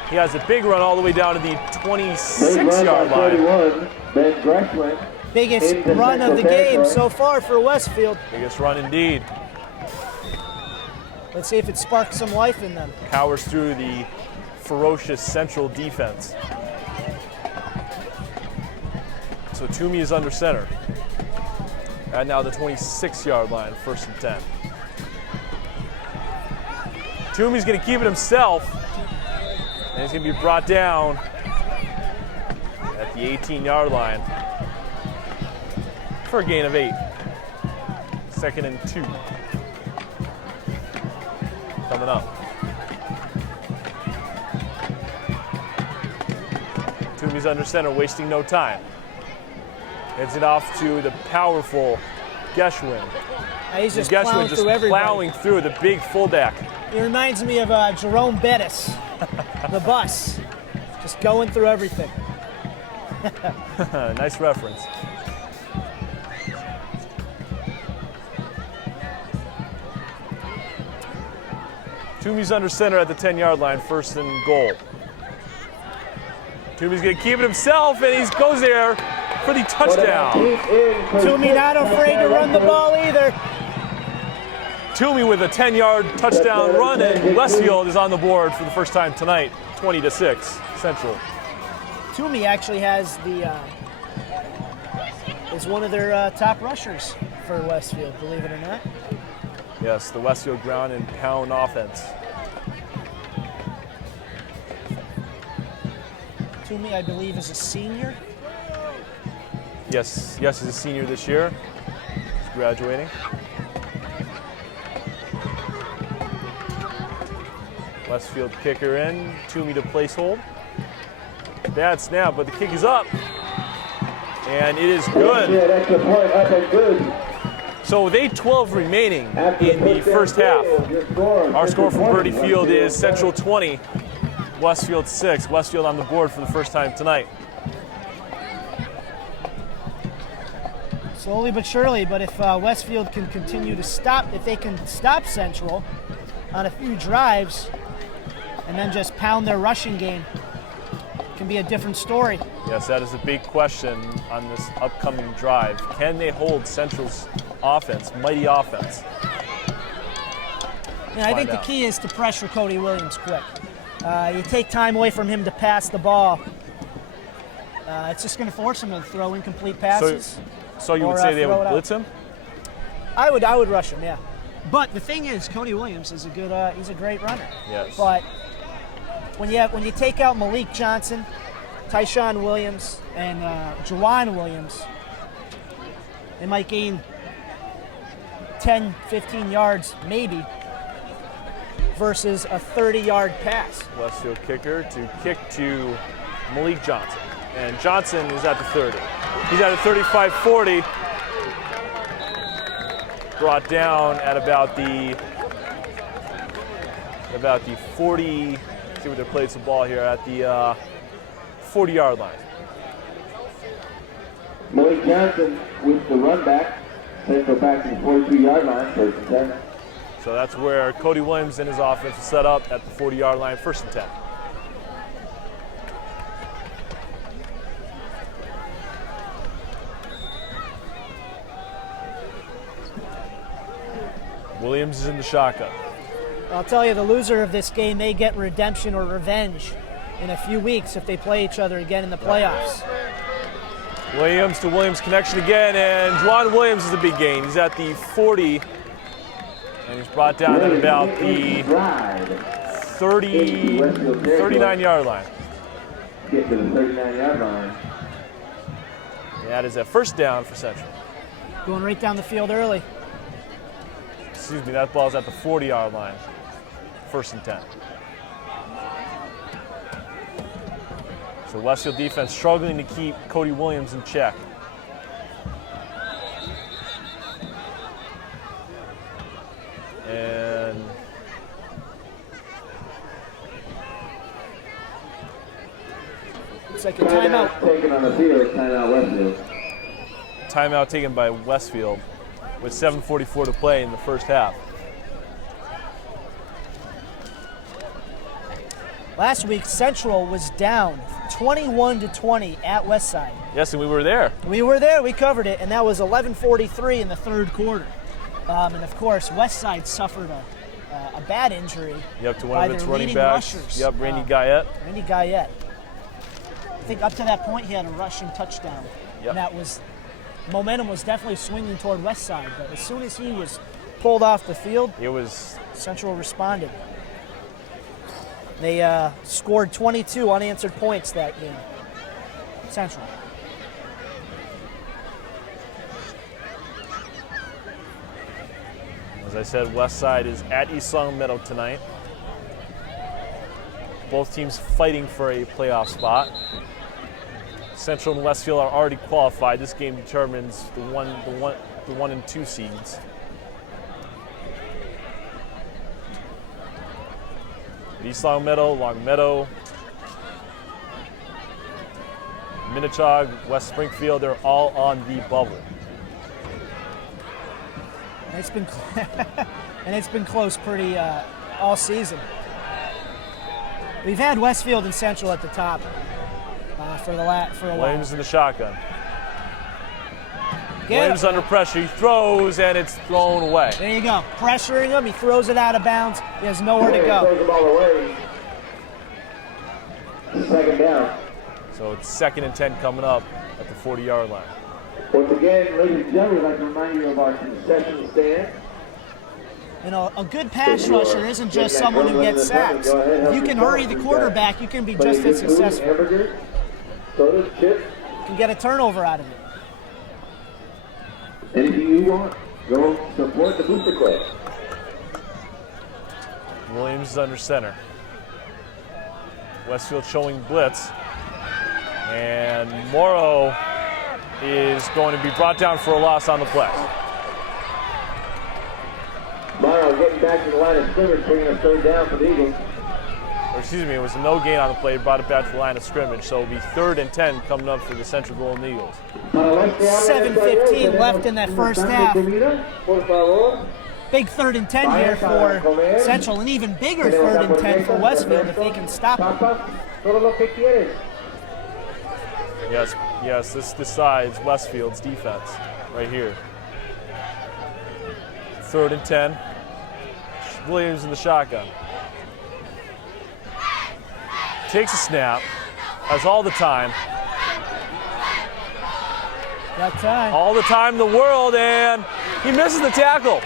he has a big run all the way down to the 26-yard line. Biggest run of the game so far for Westfield. Biggest run indeed. Let's see if it sparks some life in them. Powers through the ferocious Central defense. So Toomey is under center. At now the 26-yard line, 1st and 10. Toomey's going to keep it himself, and he's going to be brought down at the 18-yard line for a gain of 8. 2nd and 2. Coming up. Toomey's under center, wasting no time. Hands it off to the powerful Geschwin. He's just Geschwin just plowing through the big fullback. He reminds me of Jerome Bettis, the bus, just going through everything. Nice reference. Toomey's under center at the 10-yard line, 1st and goal. Toomey's going to keep it himself, and he goes there for the touchdown. Toomey not afraid to run the ball either. Toomey with a 10-yard touchdown run, and Westfield is on the board for the first time tonight, 20-6, Central. Toomey actually has is one of their top rushers for Westfield, believe it or not. Yes, the Westfield ground and pound offense. Toomey, I believe, is a senior. Yes, he's a senior this year. He's graduating. Westfield kicker in, Toomey to place hold. Bad snap, but the kick is up. And it is good. Yeah, that's the point. Up and good. So with 8:12 remaining in the first half, our score from Birdie Field is Central 20, Westfield 6. Westfield on the board for the first time tonight. Slowly but surely, but if Westfield can continue to stop, if they can stop Central on a few drives and then just pound their rushing game, it can be a different story. Yes, that is a big question on this upcoming drive. Can they hold Central's offense, mighty offense? Yeah, I think the key is to pressure Cody Williams quick. You take time away from him to pass the ball. It's just going to force him to throw incomplete passes. So you would say they would blitz him? I would rush him, yeah. But the thing is, Cody Williams is he's a great runner. Yes. But when you take out Malik Johnson, Tyshawn Williams, and Jawan Williams, they might gain 10, 15 yards maybe versus a 30-yard pass. Westfield kicker to kick to Malik Johnson. And Johnson is at the 30. He's at a 35-40. Brought down at about the 40. See where they place the ball here at the 40-yard line. Malik Johnson with the run back. Central back to the 42-yard line, 1st and 10. So that's where Cody Williams and his offense is set up at the 40-yard line, 1st and 10. Williams is in the shotgun. I'll tell you, the loser of this game may get redemption or revenge in a few weeks if they play each other again in the playoffs. Williams to Williams connection again, and Juwan Williams is a big gain. He's at the 40, and he's brought down at about the 39-yard line. Get to the 39-yard line. And that is a 1st down for Central. Going right down the field early. Excuse me, that ball's at the 40-yard line. 1st and 10. So Westfield defense struggling to keep Cody Williams in check. And it's like a timeout. Taken on the field, timeout Westfield. Timeout taken by Westfield with 7:44 to play in the first half. Last week, Central was down 21-20 at Westside. Yes, and we were there. We were there, we covered it, and that was 11:43 in the third quarter. And of course, Westside suffered a bad injury Yep, to by one of their its running leading backs. rushers. Yep, Randy Guyette. Randy Guyette. I think up to that point he had a rushing touchdown. Yep. And that was, momentum was definitely swinging toward Westside, but as soon as he was pulled off the field, It was Central responded. They scored 22 unanswered points that game. Central. As I said, Westside is at East Long Meadow tonight. Both teams fighting for a playoff spot. Central and Westfield are already qualified. This game determines the one and two seeds. East Long Meadow, Minnetonka, West Springfield, they're all on the bubble. And it's been close pretty all season. We've had Westfield and Central at the top for a while. Williams in the shotgun. Get Williams it. under pressure, he throws and it's thrown away. There you go. Pressuring him, he throws it out of bounds. He has nowhere to Throws go. the ball away. Second down. So it's 2nd and 10 coming up at the 40-yard line. Once again, ladies and gentlemen, I'd like to remind you of our concession stand. You know, a good pass rusher isn't just someone who gets sacks. If you can hurry the quarterback, you can be just as successful. Hamburgers, sodas, chips, You can get a turnover out of it. anything you want. Go support the Booster Club. Williams is under center. Westfield showing blitz. And Morrow is going to be brought down for a loss on the play. Morrow getting back to the line of scrimmage, bringing a third down for the Eagles. Or excuse me, it was a no gain on the play, brought it back to the line of scrimmage. So it'll be 3rd and 10 coming up for the Central Golden Eagles. 7:15 left in that first half. Big 3rd and 10 here for Central, and even bigger 3rd and 10 for Westfield if they can stop it. Yes, this decides Westfield's defense right here. 3rd and 10. Williams in the shotgun. Takes a snap, has all the time. Got time. All the time in the world, and he misses the tackle.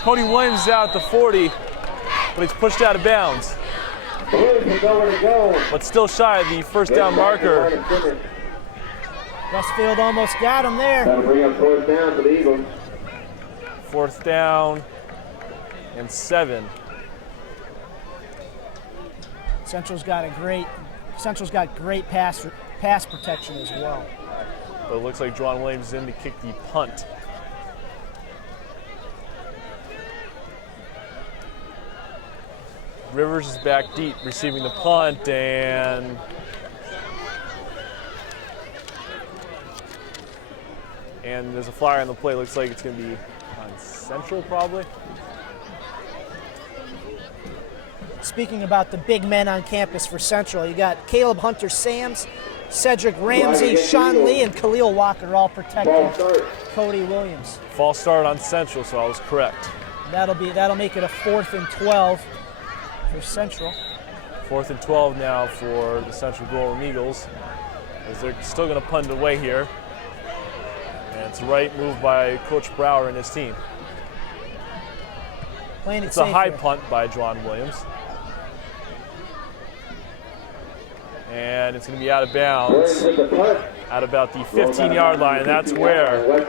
Cody Williams is out at the 40, but he's pushed out of bounds. But still shy of the first down marker. Westfield almost got him there. That'll bring up 4th down for the Eagles. 4th down and 7. Central's got great pass protection as well. But it looks like Juwan Williams is in to kick the punt. Rivers is back deep, receiving the punt, and there's a flyer on the play. Looks like it's going to be on Central, probably. Speaking about the big men on campus for Central, you got Caleb Hunter-Sams, Cedric Ramsey, Sean Lee, and Khalil Walker all protecting Cody Williams. False start on Central, so I was correct. That'll make it a 4th and 12 for Central. 4th and 12 now for the Central Golden Eagles, as they're still going to punt it away here. And it's the right move by Coach Brower and his team. Playing it It's safe a high here. punt by Juwan Williams. And it's going to be out of bounds at about the 15-yard line, and that's where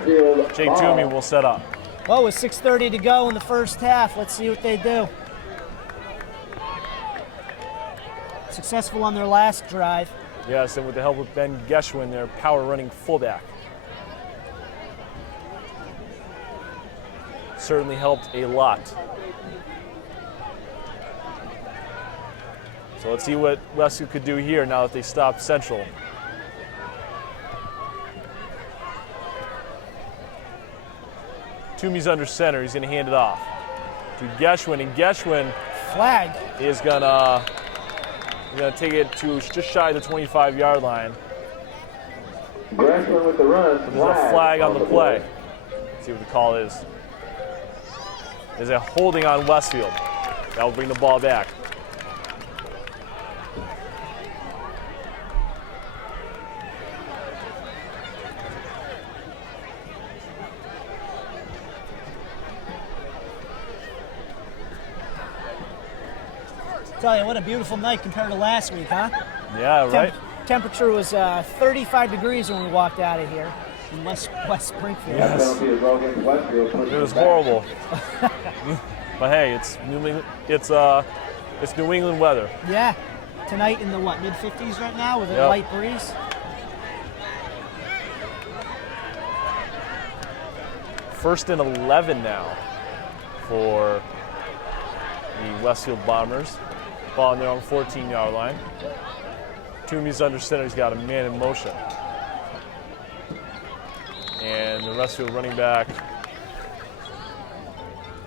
Jake Toomey will set up. Well, with 6:30 to go in the first half, let's see what they do. Successful on their last drive. Yes, and with the help of Ben Geschwin, their power running fullback. Certainly helped a lot. So let's see what Westfield could do here now that they stopped Central. Toomey's under center. He's going to hand it off to Geschwin, and Geschwin Flag. is gonna take it to just shy of the 25-yard line. Geschwin with the run. There's a flag on the play. Let's see what the call is. There's a holding on Westfield. That will bring the ball back. Tell you, what a beautiful night compared to last week, huh? Yeah, right? Temperature was 35 degrees when we walked out of here in West Springfield. Yes. It was horrible. But hey, it's New England weather. Yeah. Tonight in the mid-50s right now with a Yep. light breeze. First and 11 now for the Westfield Bombers. Ball on their own 14-yard line. Toomey's under center. He's got a man in motion. And the Westfield running back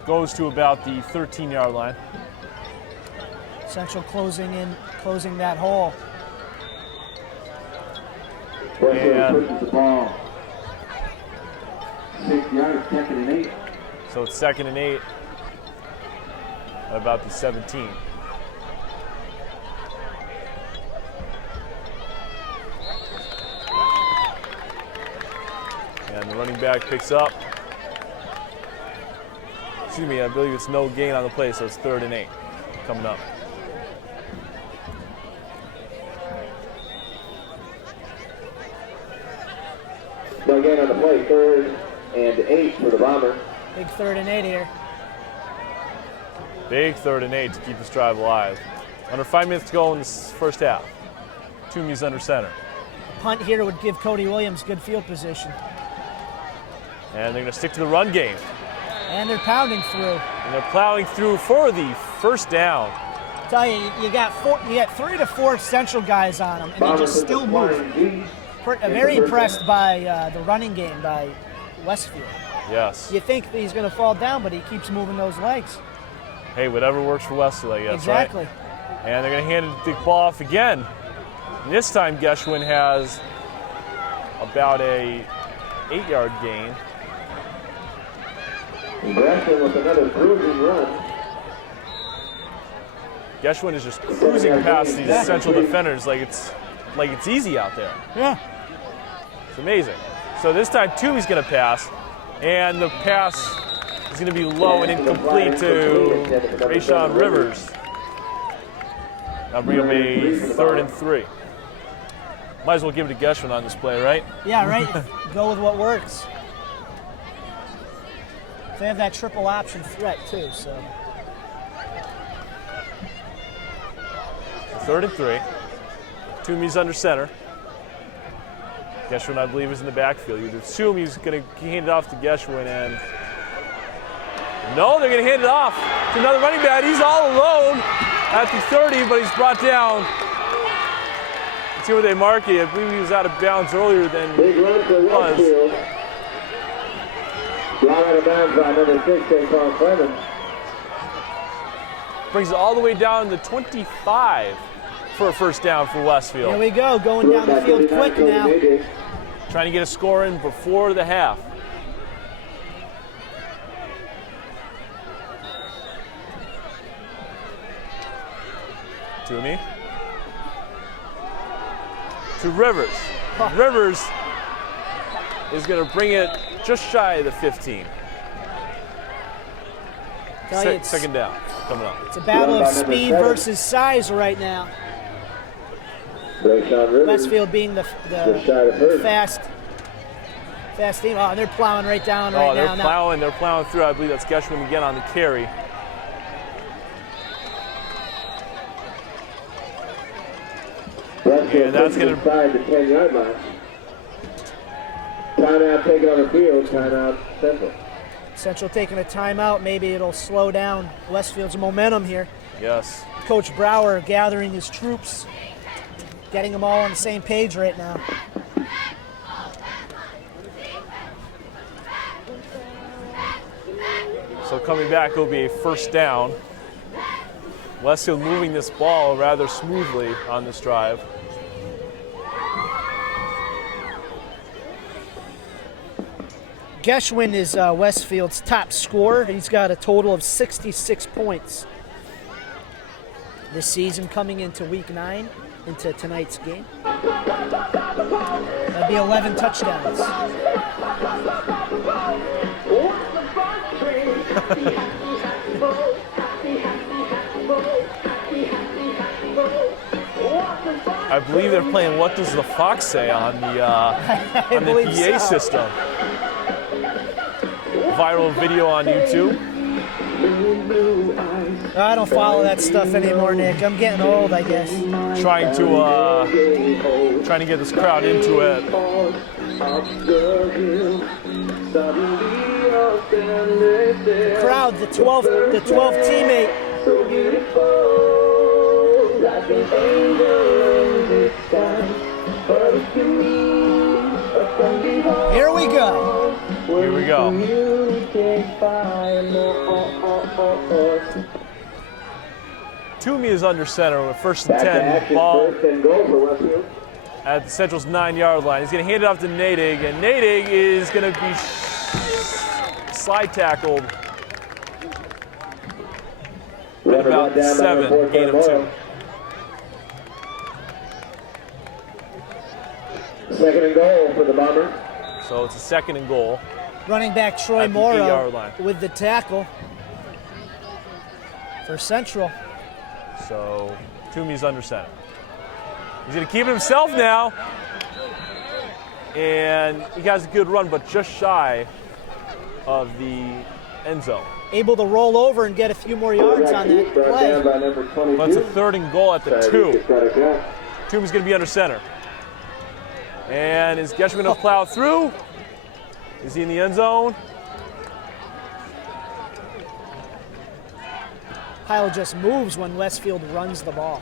goes to about the 13-yard line. Central closing that hole. And pushes the ball. 6 yards, 2nd and 8. so it's 2nd and 8 at about the 17. And the running back picks up. Excuse me, I believe it's no gain on the play, so it's 3rd and 8 coming up. No gain on the play, 3rd and 8 for the Bombers. Big 3rd and 8 here. Big 3rd and 8 to keep this drive alive. Under 5 minutes to go in this first half. Toomey's under center. Punt here would give Cody Williams good field position. And they're going to stick to the run game. And they're pounding through. And they're plowing through for the first down. Tell you, you got 3 to 4 Central guys on them, and they just still move. Very impressed by the running game by Westfield. Yes. You think that he's going to fall down, but he keeps moving those legs. Hey, whatever works for Westfield, I guess, Exactly. right? And they're going to hand the ball off again. And this time, Geschwin has about a 8-yard gain. Geschwin with another cruising run. Geschwin is just cruising past these Central defenders like it's easy out there. Yeah. It's amazing. So this time, Toomey's going to pass, and the pass is going to be low and incomplete to Rayshawn Rivers. That'll bring up a 3rd and 3. Might as well give it to Geschwin on this play, right? Yeah, right. Go with what works. They have that triple option threat too, so. 3rd and 3. Toomey's under center. Geschwin, I believe, is in the backfield. You'd assume he's going to hand it off to Geschwin, and no, they're going to hand it off to another running back. He's all alone at the 30, but he's brought down. Let's see where they mark it. I believe he was out of bounds earlier than Big run for he was. Westfield. Ball out of bounds by number 6, Saquon Clemens. Brings it all the way down to 25 for a first down for Westfield. Here we go, going down the field quick now. Trying to get a score in before the half. Toomey. To Rivers. Rivers is going to bring it just shy of the 15. Second down coming up. It's a battle of speed versus size right now. Westfield being the fast team. Oh, they're plowing right down right now. They're plowing through. I believe that's Geschwin again on the carry. Westfield that's going to inside the 10-yard line. Timeout taken on the field. Timeout Central. Central taking a timeout. Maybe it'll slow down Westfield's momentum here. yes. Coach Brower gathering his troops, getting them all on the same page right now. So coming back, it'll be a first down. Westfield moving this ball rather smoothly on this drive. Geschwin is Westfield's top scorer. He's got a total of 66 points this season coming into week 9, into tonight's game. That'd be 11 touchdowns. I believe they're playing What Does the Fox Say on the PA system. Viral video on YouTube. I don't follow that stuff anymore, Nick. I'm getting old, I guess. Trying to get this crowd into it. The crowd, the 12th teammate. Here we go. Here we go. Toomey is under center with 1st and 10. Ball First and goal for Westfield. at the Central's 9-yard line. He's going to hand it off to Nadig, and Nadig is going to be slide tackled at about 7, gain of 2. Second and goal for the Bombers. So it's a 2nd and goal. Running back Troy At the 8-yard Morrow line. with the tackle for Central. So Toomey's under center. He's going to keep it himself now. And he has a good run, but just shy of the end zone. Able to roll over and get a few more yards on that play. But it's a 3rd and goal at the 2. Toomey's going to be under center. And is Geschman going to plow through? Is he in the end zone? Pile just moves when Westfield runs the ball.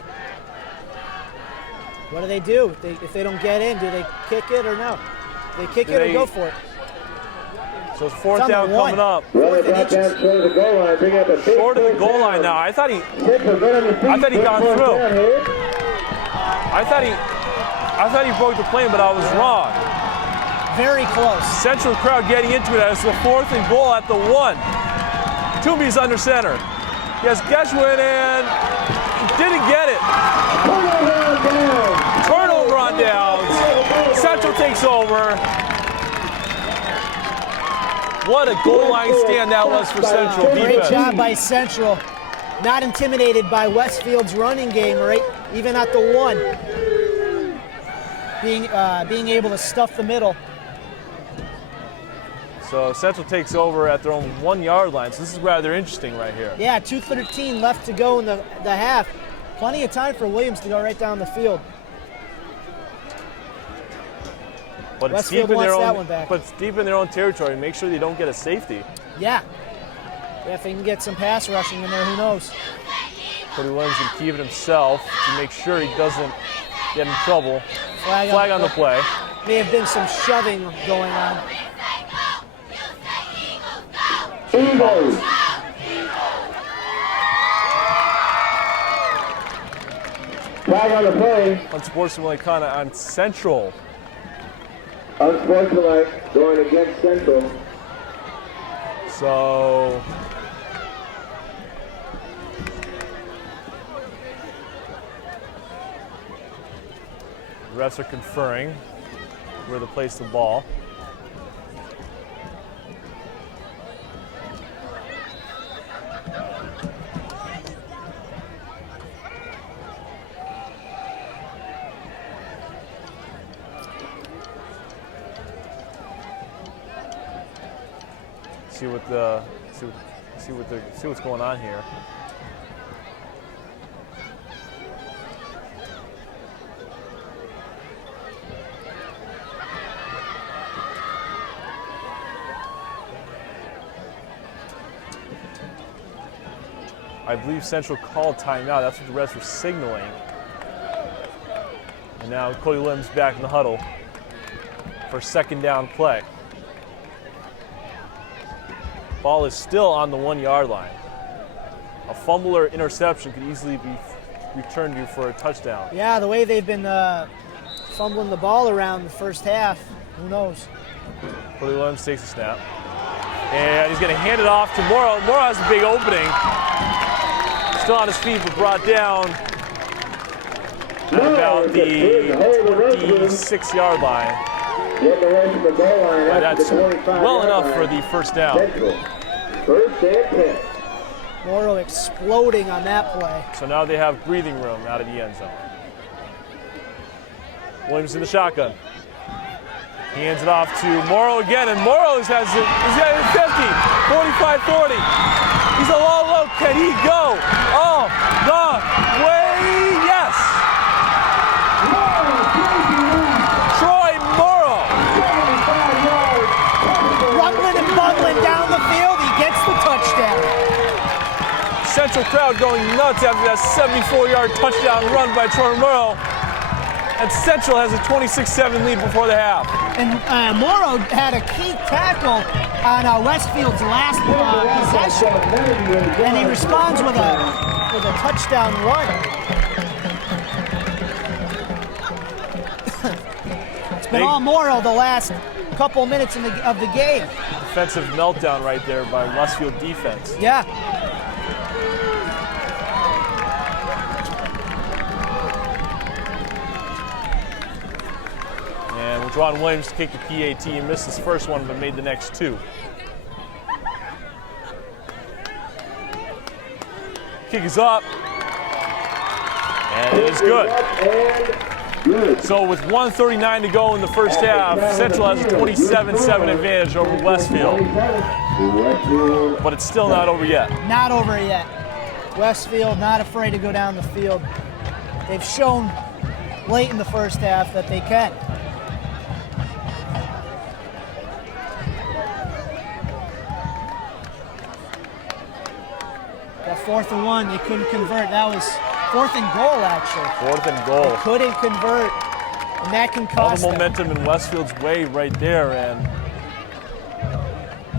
What do they do? If they don't get in, do they kick it or no? They kick it or go for it? So it's 4th It's on down the 1. coming up. Well, they brought down short of the goal line. Bring up a big Short of the goal line now. I thought he gone through. I thought he broke the plane, but I was wrong. Very close. Central crowd getting into it. It's the 4th and goal at the 1. Toomey's under center. He has Geschwin and he didn't get it. Turnover on downs. Central takes over. What a goal line stand that was for Central Great defense. job by Central. Not intimidated by Westfield's running game, right? Even at the 1. Being able to stuff the middle. So Central takes over at their own 1-yard line. So this is rather interesting right here. Yeah, 2:13 left to go in the half. Plenty of time for Williams to go right down the field. But it's Westfield deep in their wants that own. one back. But it's deep in their own territory. Make sure they don't get a safety. Yeah. Yeah, if they can get some pass rushing in there, who knows? Cody Williams can keep it himself to make sure he doesn't get in trouble. Flag on the play. May have been some shoving going on. Eagles. Flag on the play. Unsportsmanlike conduct on Central. Unsportsmanlike going against Central. So the refs are conferring where to place the ball. See what's going on here. I believe Central called timeout. That's what the refs were signaling. And now Cody Williams back in the huddle for second down play. Ball is still on the 1 yard line. A fumble or interception could easily be returned to for a touchdown. Yeah, the way they've been fumbling the ball around the first half, who knows? Cody Williams takes a snap. And he's going to hand it off to Morrow. Morrow has a big opening. Still on his feet, but brought down at about the 26-yard line. But that's well enough for the first down. First and 10. Morrow exploding on that play. So now they have breathing room out of the end zone. Williams in the shotgun. He hands it off to Morrow again, and Morrow has it. He's got it 50, 45, 40. He's a low. Can he go all the way? Yes. Troy Morrow. Rumbling and bubbling down the field, he gets the touchdown. Central crowd going nuts after that 74-yard touchdown run by Troy Morrow. And Central has a 26-7 lead before the half. And Morrow had a key tackle on Westfield's last possession, and he responds with a touchdown run. It's been all Morrow the last couple minutes of the game. Defensive meltdown right there by Westfield defense. Yeah. And Ron Williams to kick the PAT. He missed his first one, but made the next two. Kick is up. And it is good. So with 1:39 to go in the first half, Central has a 27-7 advantage over Westfield. But it's still not over yet. Not over yet. Westfield not afraid to go down the field. They've shown late in the first half that they can. That 4th and 1, they couldn't convert. That was 4th and goal, actually. 4th and goal. They couldn't convert, and that can All cost the them. momentum in Westfield's way right there, and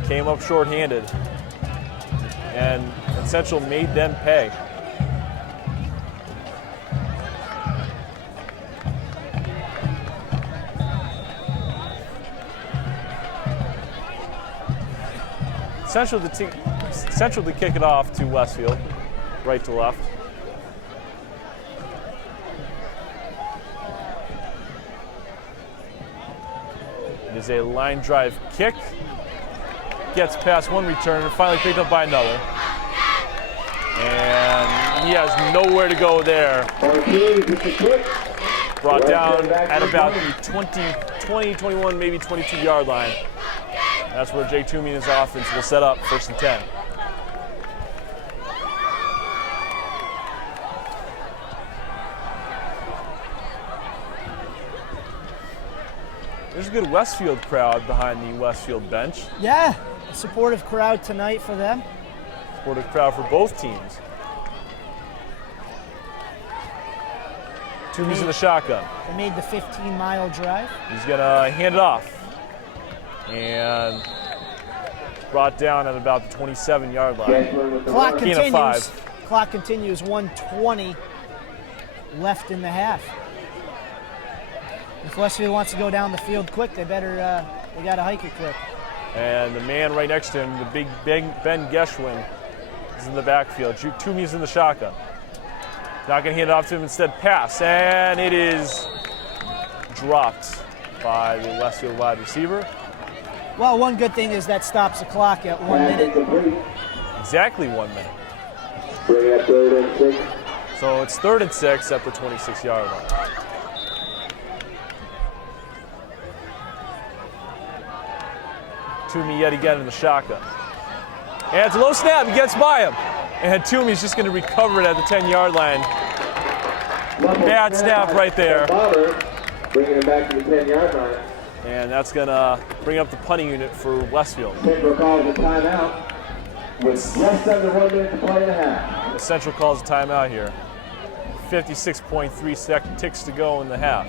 came up shorthanded. And Central made them pay. Central to kick it off to Westfield, right to left. It is a line drive kick. Gets past one return and finally picked up by another. And he has nowhere to go there. Brought down at about the 20, 21, maybe 22-yard line. That's where Jake Toomey and his offense will set up 1st and 10. There's a good Westfield crowd behind the Westfield bench. Yeah, a supportive crowd tonight for them. Supportive crowd for both teams. Toomey's in the shotgun. They made the 15-mile drive. He's gonna hand it off. And brought down at about the 27-yard line. Clock Gain of 5. Clock continues. 1:20 left in the half. If Westfield wants to go down the field quick, they better. They got to hike it quick. And the man right next to him, the big Ben Geschwin, is in the backfield. Toomey's in the shotgun. Not going to hand it off to him. Instead, pass, and it is dropped by the Westfield wide receiver. Well, one good thing is that stops the clock at 1 minute. Exactly 1 minute. Bring up 3rd and 6. So it's 3rd and 6 at the 26-yard line. Toomey yet again in the shotgun. And it's a low snap, he gets by him. And Toomey's just going to recover it at the 10-yard line. Bad snap right there. Bringing it back to the 10-yard line. And that's going to bring up the punting unit for Westfield. Central calls a timeout. with just under 1 minute to play in the half. The Central calls a timeout here. 56.3 ticks to go in the half.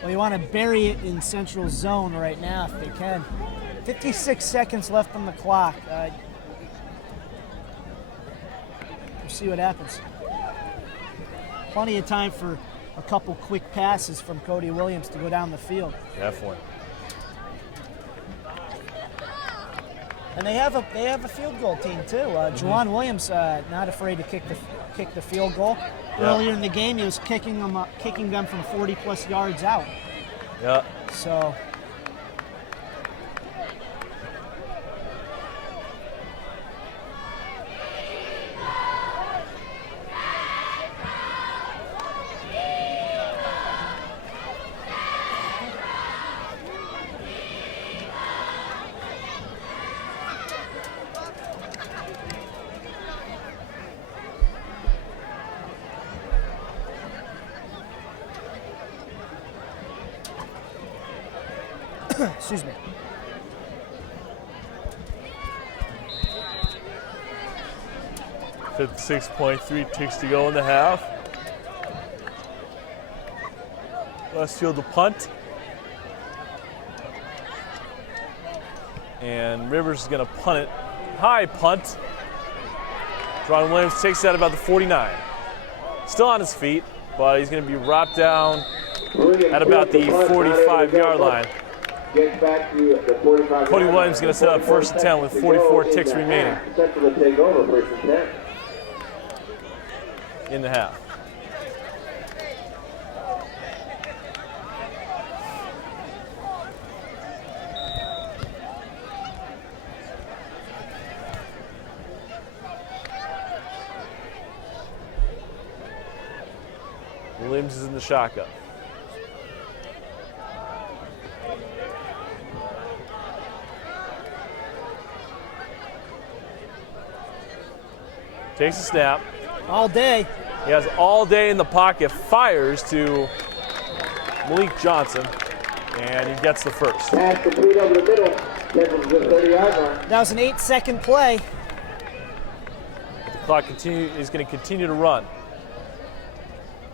Well, you want to bury it in Central's zone right now if they can. 56 seconds left on the clock. We'll see what happens. Plenty of time for a couple quick passes from Cody Williams to go down the field. Definitely. And they have a field goal team too. Juwan Williams not afraid to kick the field goal. Yeah. Earlier in the game, he was kicking them from 40+ yards out. Yeah. So. Excuse me. .3 ticks to go in the half. Westfield to punt. And Rivers is going to punt it. High punt. Juwan Williams takes that about the 49. Still on his feet, but he's going to be wrapped down at about the 45-yard line. Get back to the 45. Cody Williams is going to set up first and 10 with 44 ticks remaining Central to take over first and 10. in the half. Williams is in the shotgun. Takes a snap. All day. He has all day in the pocket, fires to Malik Johnson, and he gets the first. Pass complete over the middle. Central to the 30-yard line. That was an 8-second play. The clock is going to continue to run.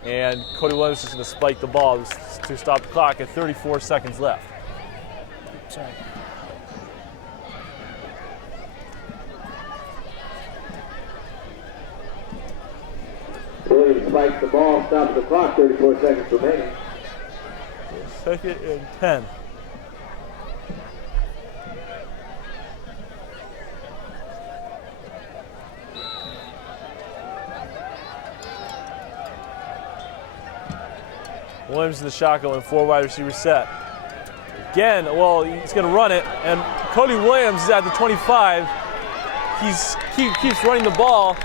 And Cody Williams is going to spike the ball to stop the clock at 34 seconds left. Sorry. Williams spikes the ball, stops the clock, 34 seconds remaining. Second and 10. Williams in the shotgun with 4 wide receiver set. Again, well, he's going to run it, and Cody Williams is at the 25. He keeps running the ball.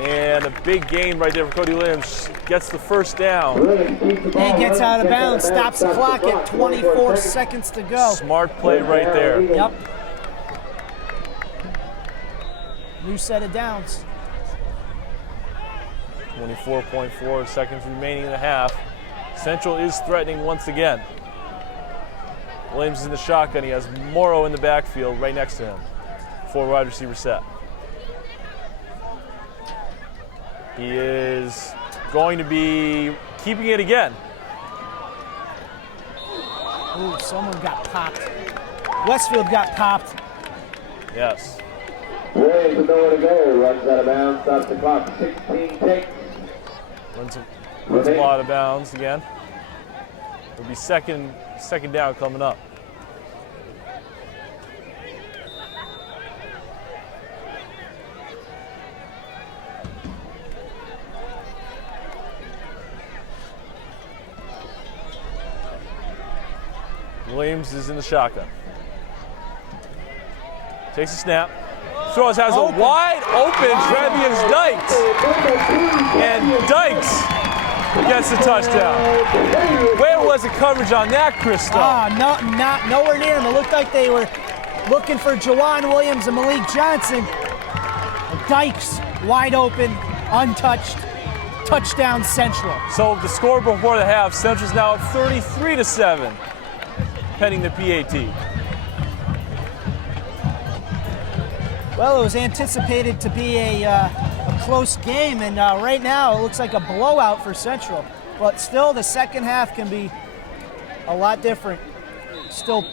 And a big gain right there for Cody Williams. Gets the first down. And gets out of bounds, stops the clock at 24 seconds to go. Smart play right there. Yep. New set of downs. 24.4 seconds remaining in the half. Central is threatening once again. Williams is in the shotgun. He has Morrow in the backfield right next to him. 4 wide receiver set. He is going to be keeping it again. Ooh, someone got popped. Westfield got popped. Yes. Williams with nowhere to go. Runs out of bounds, stops the clock. 16 takes. Runs a lot of bounds again. It'll be second down coming up. Williams is in the shotgun. Takes a snap. Throws, has a wide open Trevius Dykes. And Dykes gets the touchdown. Where was the coverage on that, Christo? Nowhere near him. It looked like they were looking for Juwan Williams and Malik Johnson. Dykes wide open, untouched. Touchdown Central. So the score before the half, Central's now up 33-7. pending the PAT. Well, it was anticipated to be a close game, and right now it looks like a blowout for Central. But still, the second half can be a lot different. Still,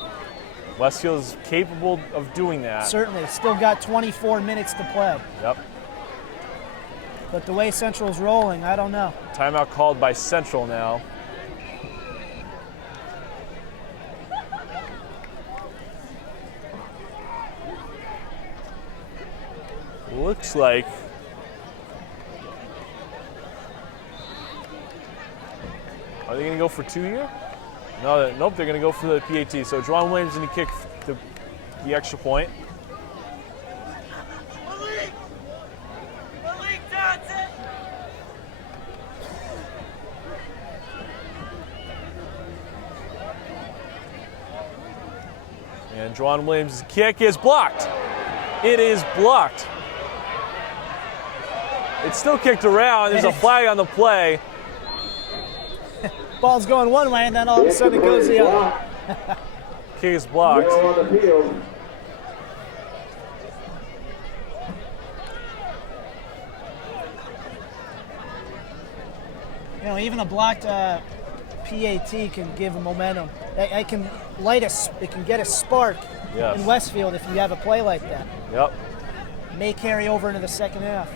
Westfield is capable of doing that. certainly, still got 24 minutes to play. Yep. But the way Central's rolling, I don't know. Timeout called by Central now. Looks like are they going to go for 2 here? No, nope, they're going to go for the PAT. So Juwan Williams is going to kick the extra point. And Juwan Williams' kick is blocked. It is blocked. It's still kicked around. There's a flag on the play. Ball's going one way, and then all of a sudden it goes the other. Kick is blocked. On the field. You know, even a blocked PAT can give a momentum. It can it can get a spark Yes. in Westfield if you have a play like that. Yep. May carry over into the second half.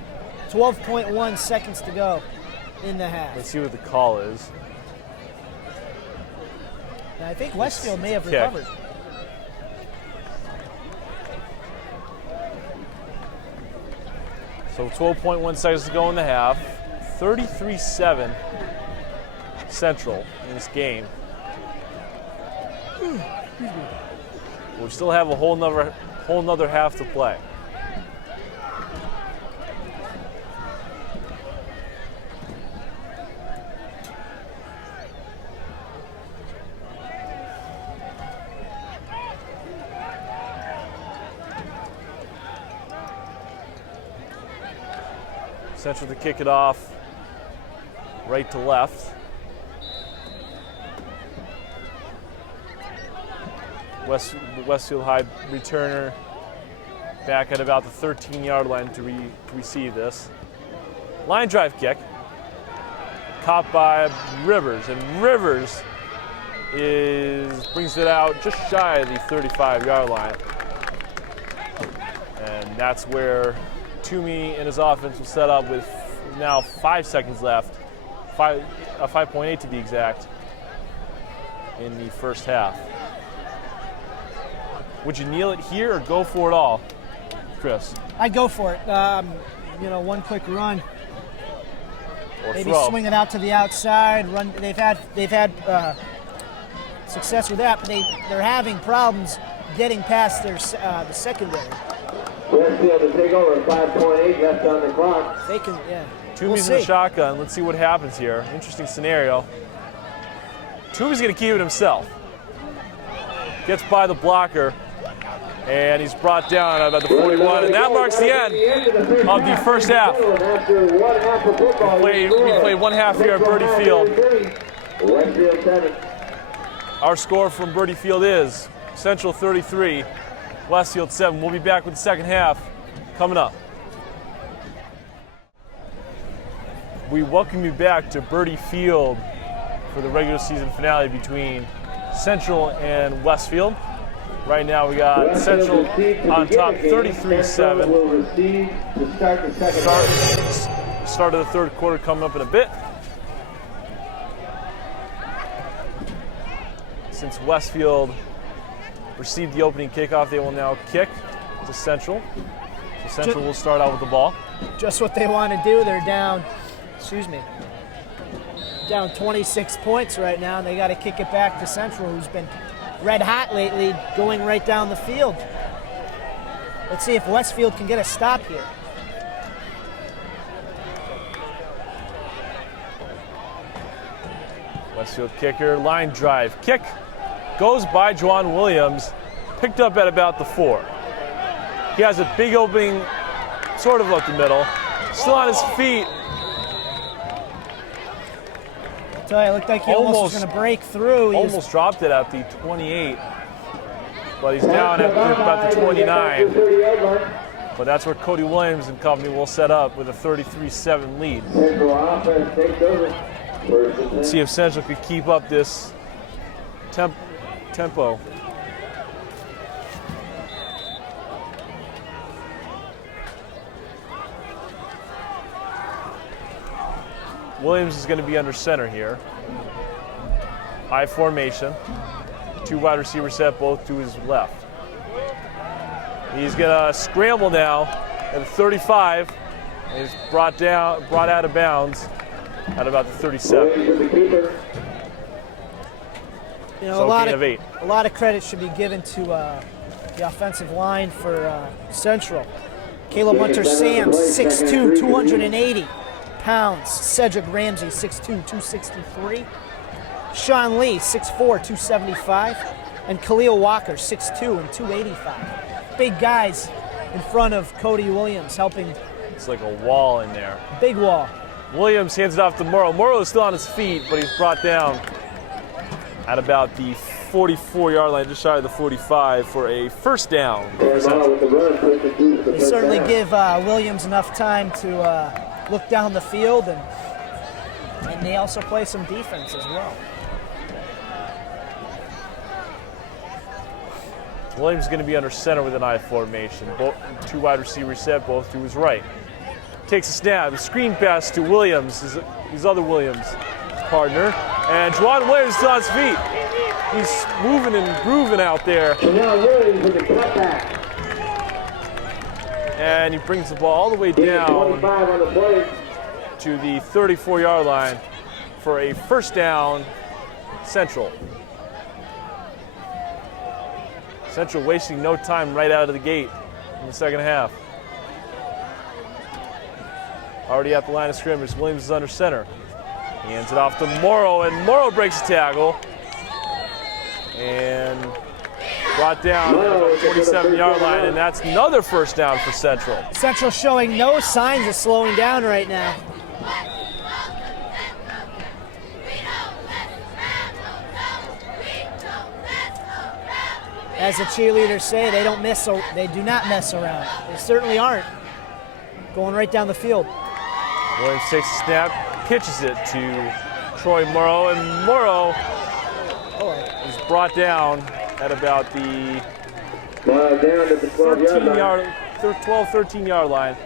12.1 seconds to go in the half. Let's see what the call is. And I think Westfield may have Kick. recovered. So 12.1 seconds to go in the half. 33-7 Central in this game. We still have a whole nother half to play. Central to kick it off, right to left. Westfield High returner back at about the 13-yard line to receive this. Line drive kick, caught by Rivers, and Rivers brings it out just shy of the 35-yard line. And that's where Toomey and his offense will set up with now 5 seconds left, 5.8 to be exact, in the first half. Would you kneel it here or go for it all, Chris? I'd go for it. You know, one quick run. Or Maybe throw? swing it out to the outside. Run. They've had success with that, but they're having problems getting past their the secondary. Westfield to take over, 5.8 left on the clock. They can, yeah. Toomey's in the shotgun. Let's see what happens here. Interesting scenario. Toomey's going to keep it himself. Gets by the blocker, and he's brought down about the 41, and that marks the end of the first half. We played one half here at Birdie Field. Westfield 7. Our score from Birdie Field is Central 33, Westfield 7. We'll be back with the second half coming up. We welcome you back to Birdie Field for the regular season finale between Central and Westfield. Right now we got Central on top 33-7. Start of the third quarter coming up in a bit. Since Westfield received the opening kickoff, they will now kick to Central. So Central will start out with the ball. Just what they want to do. They're down, down 26 points right now, and they got to kick it back to Central, who's been red hot lately, going right down the field. Let's see if Westfield can get a stop here. Westfield kicker, line drive kick, goes by Juwan Williams, picked up at about the 4. He has a big opening, sort of up the middle, still on his feet. Tell you, it looked like he almost was going to break through. Almost dropped it at the 28, but he's down at about the 29. But that's where Cody Williams and company will set up with a 33-7 lead. Let's see if Central could keep up this tempo. Williams is going to be under center here. I formation. 2 wide receiver set, both to his left. He's going to scramble now at the 35. He's brought out of bounds at about the 37. You know, So a lot of credit should be given to the offensive line for Central. Caleb Hunter-Sams, 6'2", 280 pounds. Cedric Ramsey, 6'2", 263. Sean Lee, 6'4", 275. And Khalil Walker, 6'2", and 285. Big guys in front of Cody Williams helping. It's like a wall in there. Big wall. Williams hands it off to Morrow. Morrow is still on his feet, but he's brought down at about the 44-yard line, just shy of the 45, for a first down. They certainly give Williams enough time to look down the field, and they also play some defense as well. Williams is going to be under center with an I formation. 2 wide receivers set, both to his right. Takes a snap, a screen pass to Williams, his other Williams partner. And Juwan Williams is still on his feet. He's moving and grooving out there. And he brings the ball all the way down to the 34-yard line for a first down, Central. Central wasting no time right out of the gate in the second half. Already at the line of scrimmage, Williams is under center. He hands it off to Morrow, and Morrow breaks a tackle. And brought down at the 27-yard line, and that's another first down for Central. Central showing no signs of slowing down right now. As the cheerleaders say, they do not mess around. They certainly aren't. Going right down the field. Williams takes a snap, pitches it to Troy Morrow, and Morrow is brought down at about the 12-13 yard line.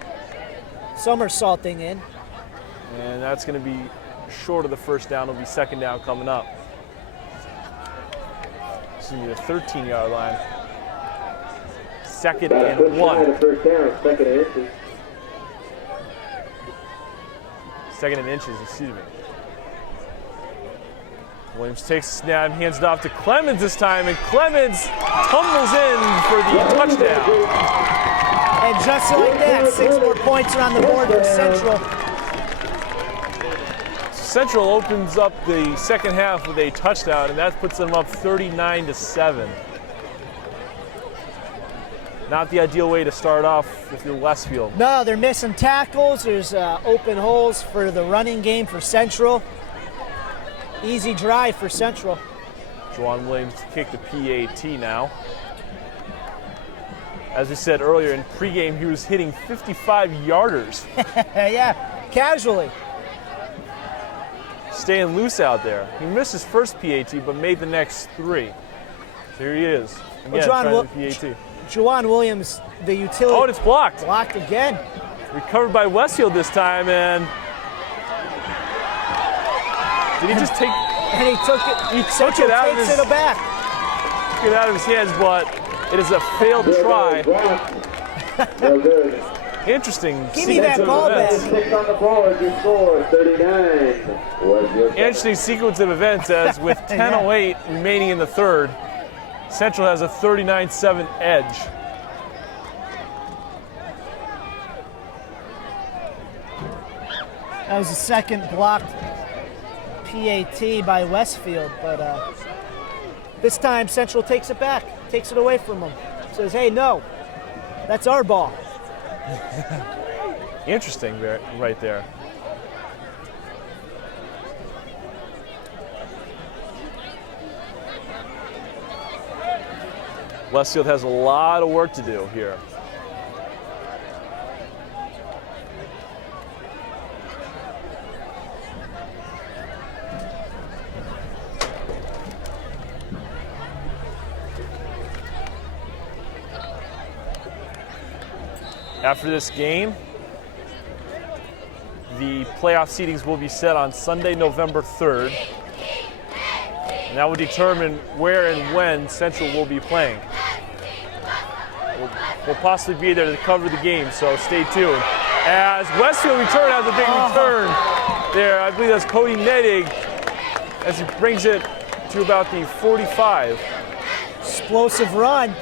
Somersaulting in. And that's going to be short of the first down. It'll be second down coming up. This is the 13-yard line. Second and 1. Second and inches, excuse me. Williams takes a snap, hands it off to Clemens this time, and Clemens tumbles in for the touchdown. And just like that, 6 more points are on the board for Central. Central opens up the second half with a touchdown, and that puts them up 39-7. Not the ideal way to start off if you're Westfield. No, they're missing tackles. There's open holes for the running game for Central. Easy drive for Central. Juwan Williams to kick the PAT now. As we said earlier in pregame, he was hitting 55-yarders. Yeah, casually. Staying loose out there. He missed his first PAT, but made the next 3. So here he is. Again, trying the PAT. Juwan Williams, the utility. Oh, and it's blocked. Blocked again. Recovered by Westfield this time, and did he just take? And he took it. He took it out of his. Back. Took it out of his hands, but it is a failed try. Interesting. Give me that ball back. On the board, you score 39. Interesting sequence of events as with 10:08 remaining in the third, Central has a 39-7 edge. That was the second blocked PAT by Westfield, but this time Central takes it back, takes it away from them. Says, hey, no, that's our ball. Interesting right there. Westfield has a lot of work to do here. After this game, the playoff seedings will be set on Sunday, November 3rd. And that will determine where and when Central will be playing. We'll possibly be there to cover the game, so stay tuned. As Westfield has a big return there. I believe that's Cody Nedig as he brings it to about the 45. Explosive run.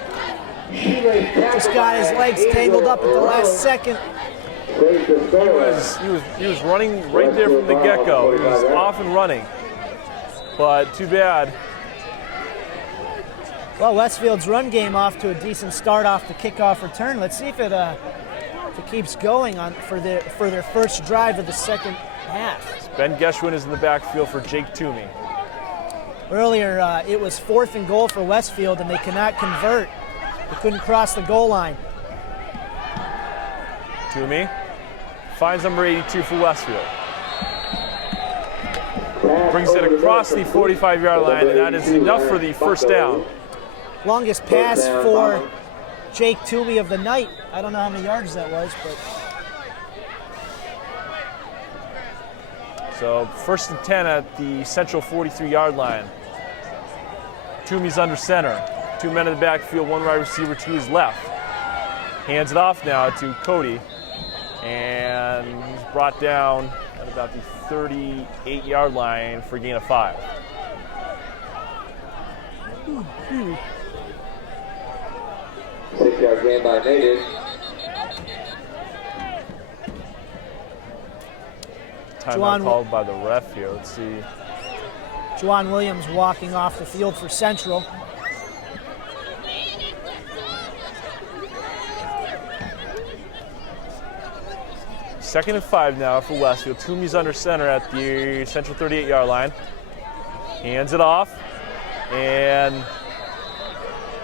Just got his legs tangled up at the last second. He was running right there from the get-go. He was off and running, but too bad. Well, Westfield's run game off to a decent start off the kickoff return. Let's see if it keeps going on for their first drive of the second half. Ben Geschwin is in the backfield for Jake Toomey. Earlier, it was 4th and goal for Westfield, and they cannot convert. They couldn't cross the goal line. Toomey finds number 82 for Westfield. Brings it across the 45-yard line, and that is enough for the first down. Longest pass for Jake Toomey of the night. I don't know how many yards that was, but. So 1st and 10 at the Central 43-yard line. Toomey's under center. 2 men in the backfield, 1 wide receiver to his left. Hands it off now to Cody. And he's brought down at about the 38-yard line for a gain of 5. Six-yard gain by Native. Timeout called by the ref here. Let's see. Juwan Williams walking off the field for Central. Second and 5 now for Westfield. Toomey's under center at the Central 38-yard line. Hands it off, and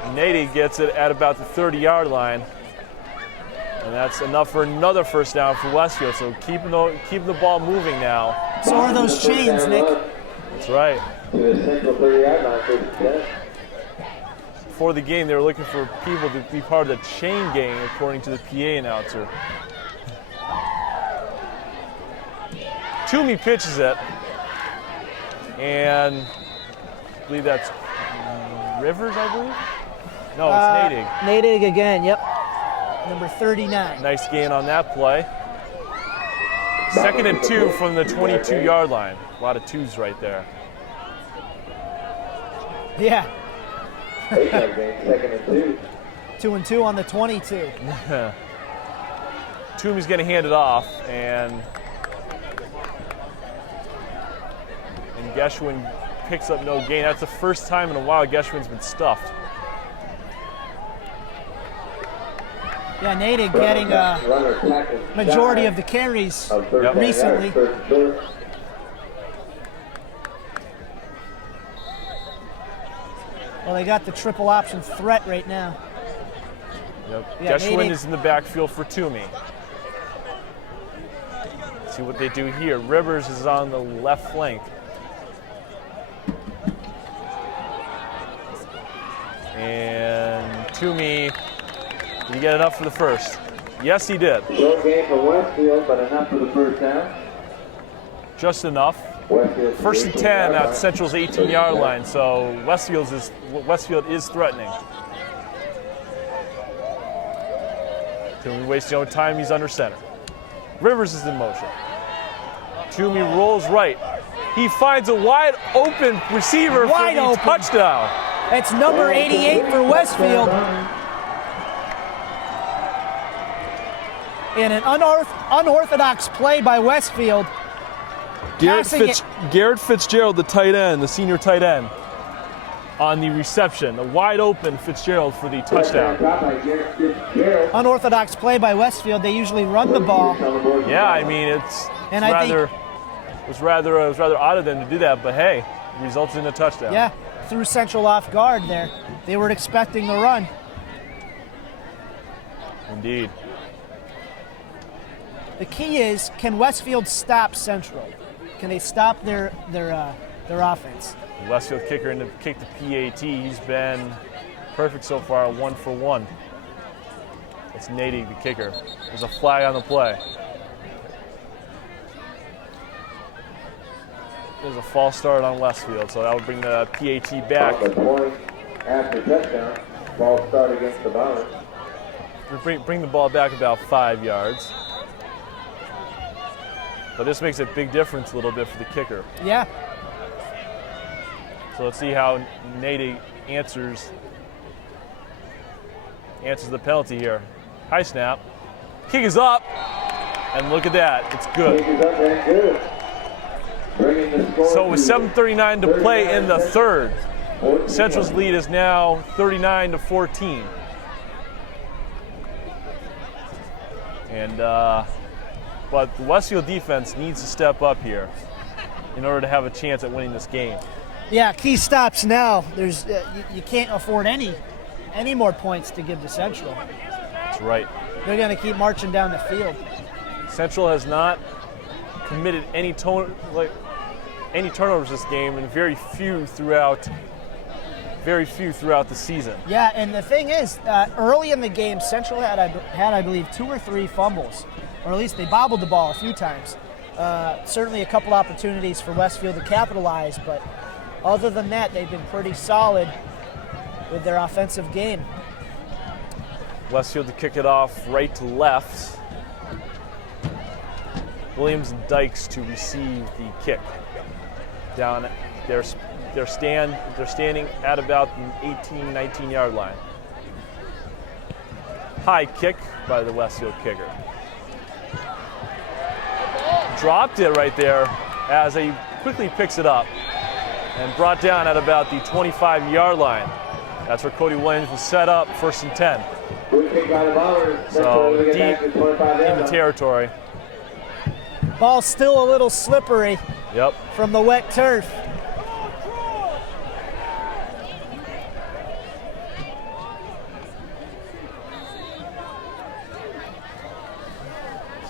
Nady gets it at about the 30-yard line. And that's enough for another first down for Westfield. So keeping the ball moving now. So are those chains, Nick? That's right. To the Central 30-yard line for the 10. Before the game, they were looking for people to be part of the chain gang, according to the PA announcer. Toomey pitches it, and I believe that's Rivers, I believe? No, it's Nadig. Nadig again, yep. Number 39. Nice gain on that play. 2nd and 2 from the 22-yard line. A lot of twos right there. Yeah. 8-yard gain, 2nd and 2. 2 and 2 on the 22. Toomey's going to hand it off, and Geschwin picks up no gain. That's the first time in a while Geschwin's been stuffed. Yeah, Nadig getting a majority of the carries recently. Well, they got the triple option threat right now. Yep. Yeah, Geschwin is in the backfield for Toomey. Let's see what they do here. Rivers is on the left flank. And Toomey, did he get enough for the first? Yes, he did. Slow game for Westfield, but enough for the first down. Just enough. First and 10 at Central's 18-yard line, so Westfield is threatening. Toomey wasting no time, he's under center. Rivers is in motion. Toomey rolls right. He finds a wide open receiver for the touchdown. It's number 88 for Westfield. In an unorthodox play by Westfield. Garrett Fitzgerald, the tight end, the senior tight end, on the reception. A wide open Fitzgerald for the touchdown. Unorthodox play by Westfield. They usually run the ball. Yeah, I mean it was rather odd of them to do that, but hey, it results in a touchdown. Yeah, threw Central off guard there. They were expecting the run. Indeed. The key is, can Westfield stop Central? Can they stop their offense? Westfield kicker in to kick the PAT. He's been perfect so far, 1 for 1. It's Nady, the kicker. There's a flag on the play. There's a false start on Westfield, so that would bring the PAT back. The point after touchdown. Ball start against the Bombers. Bring the ball back about 5 yards. But this makes a big difference a little bit for the kicker. Yeah. So let's see how Nady answers the penalty here. High snap. Kick is up. And look at that. It's good. Kick is up and good. Bringing the score So with to 7:39 to play in the third, 14. Central's lead is now 39-14. And but the Westfield defense needs to step up here in order to have a chance at winning this game. Yeah, key stops now. There's you can't afford any more points to give to Central. That's right. They're going to keep marching down the field. Central has not committed any turnovers this game, and very few throughout the season. Yeah, and the thing is, early in the game, Central had I believe 2 or 3 fumbles, or at least they bobbled the ball a few times. Certainly a couple opportunities for Westfield to capitalize, but other than that, they've been pretty solid with their offensive game. Westfield to kick it off right to left. Williams and Dykes to receive the kick. Down they're standing at about the 18-19 yard line. High kick by the Westfield kicker. Dropped it right there as he quickly picks it up and brought down at about the 25 yard line. That's where Cody Williams was set up, 1st and 10. Good kick by the Bombers. So Central deep to 25 in the territory. Ball's still a little slippery Yep. from the wet turf.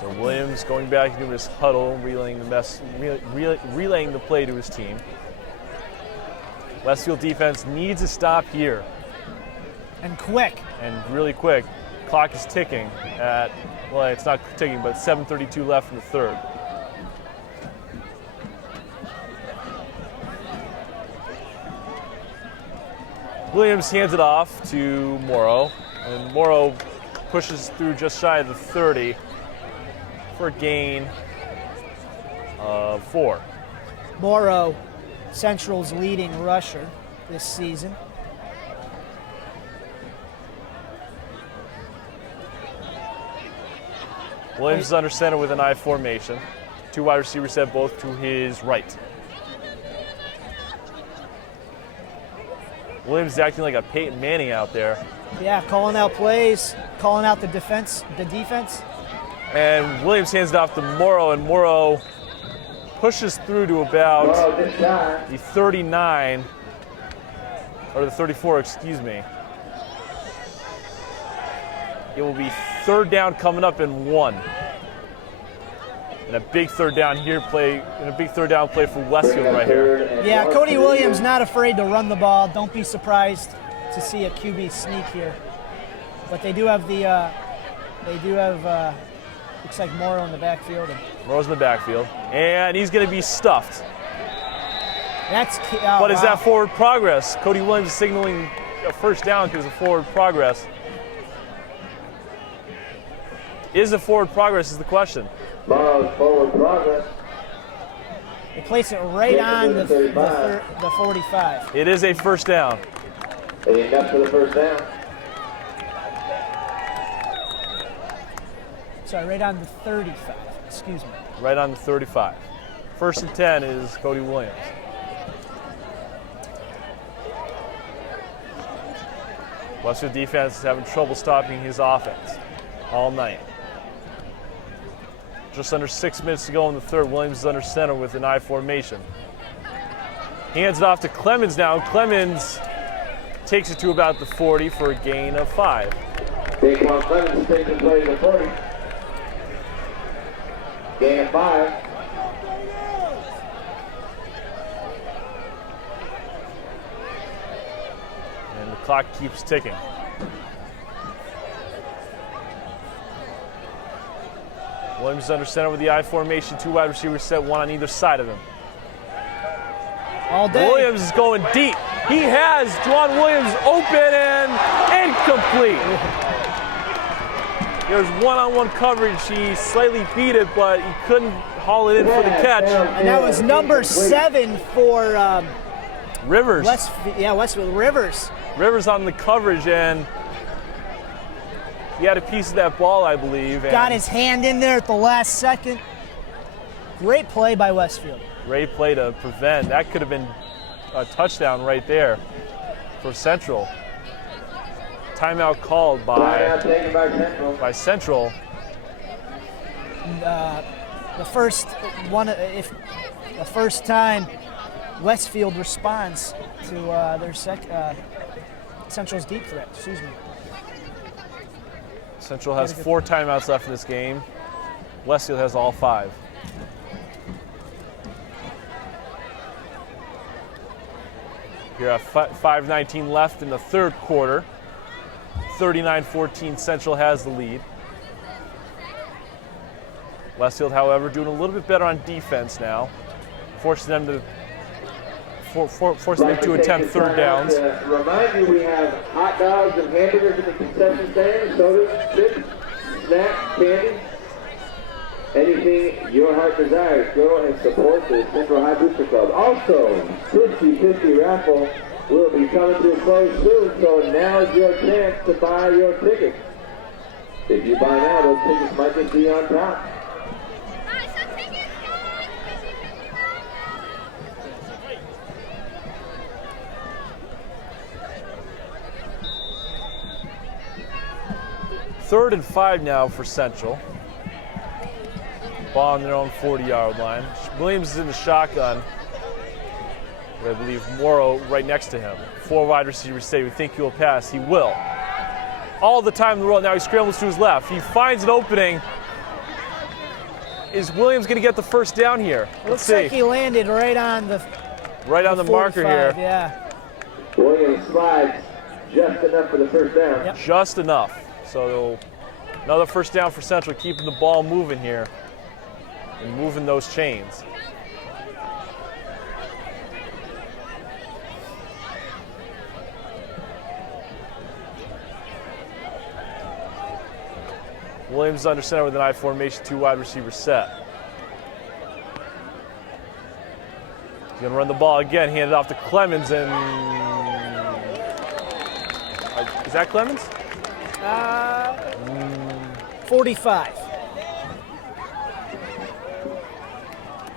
So Williams going back into his huddle, relaying the play to his team. Westfield defense needs a stop here, And quick. and really quick. Clock is ticking at, well, it's not ticking, but 7:32 left in the third. Williams hands it off to Morrow, and Morrow pushes through just shy of the 30 for a gain of 4. Morrow, Central's leading rusher this season. Williams is under center with an I formation. 2 wide receivers set both to his right. Williams is acting like a Peyton Manning out there. Yeah, calling out plays, calling out the defense. And Williams hands it off to Morrow, and Morrow pushes through to about the 39, or the 34, excuse me. It will be 3rd down coming up in 1. And a big third down play for Westfield right here. Yeah, Cody Williams not afraid to run the ball. Don't be surprised to see a QB sneak here. But they do have looks like Morrow in the backfield. Morrow's in the backfield, and he's going to be stuffed. But Is that forward progress? Cody Williams is signaling a 1st down because of forward progress. Is it forward progress is the question. Morrow's forward progress. They place it right on the 45. It is a 1st down. Enough for the 1st down. Sorry, right on the 35. Excuse me. Right on the 35. 1st and 10 is Cody Williams. Westfield defense is having trouble stopping his offense all night. Just under 6 minutes to go in the third. Williams is under center with an I formation. Hands it off to Clemens now. Clemens takes it to about the 40 for a gain of 5. Daquan Clemens takes the play to 40. Gain of 5. And the clock keeps ticking. Williams under center with the I formation. 2 wide receivers set, 1 on either side of him. All day. Williams is going deep. He has Juwan Williams open and incomplete. There's one-on-one coverage. He slightly beat it, but he couldn't haul it in for the catch. And that was number 7 for Rivers. Westfield. Rivers. Rivers on the coverage, and he had a piece of that ball, I believe. And Got his hand in there at the last second. Great play by Westfield. great play to prevent. That could have been a touchdown right there for Central. Timeout called by Central. The first time Westfield responds to their Central's deep threat. Excuse me. Central has 4 timeouts left in this game. Westfield has all 5. Here are 5:19 left in the third quarter. 39-14, Central has the lead. Westfield, however, doing a little bit better on defense now, forcing them to attempt third downs. Remind you, we have hot dogs and hamburgers in the concession stand, sodas, chips, snacks, candy. Anything your heart desires, go and support the Central High Booster Club. Also, 50-50 raffle will be coming to a close soon, so now's your chance to buy your tickets. If you buy now, those tickets might just be on top. Third and 5 now for Central. Ball on their own 40-yard line. Williams is in the shotgun. I believe Morrow right next to him. 4 wide receivers say we think he will pass. He will. All the time in the world. Now he scrambles to his left. He finds an opening. Is Williams going to get the first down here? Let's see. Looks like he landed right on the marker here. Yeah. Williams slides just enough for the first down. Yep. Just enough. So another first down for Central, keeping the ball moving here and moving those chains. Williams under center with an I formation, 2 wide receivers set. He's going to run the ball again, hand it off to Clemens, and is that Clemens? 45.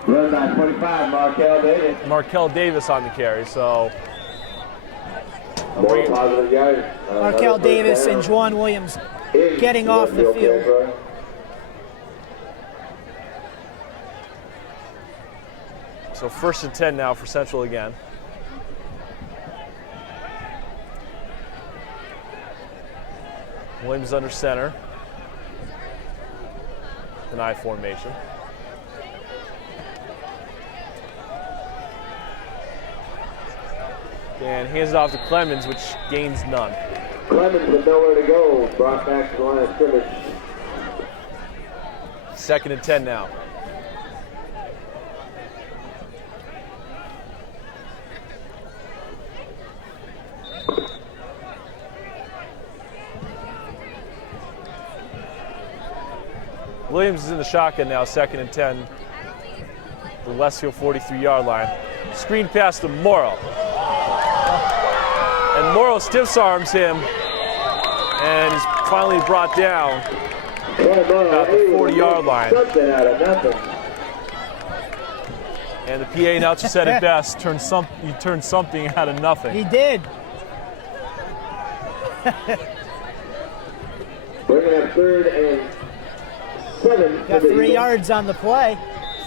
Run by 25, Markel Davis. Markel Davis on the carry, so More positive yards. Markel Davis and Juwan Williams getting off the field. So 1st and 10 now for Central again. Williams under center. An I formation. And hands it off to Clemens, which gains none. Clemens with nowhere to go, brought back to the line of scrimmage. 2nd and 10 now. Williams is in the shotgun now, 2nd and 10. The Westfield 43-yard line. Screen pass to Morrow. And Morrow stiffs arms him. And he's finally brought down about the 40-yard line. And the PA announcer said it best, he turned something out of nothing. He did. We're going to have 3rd and 7. Got 3 yards on the play.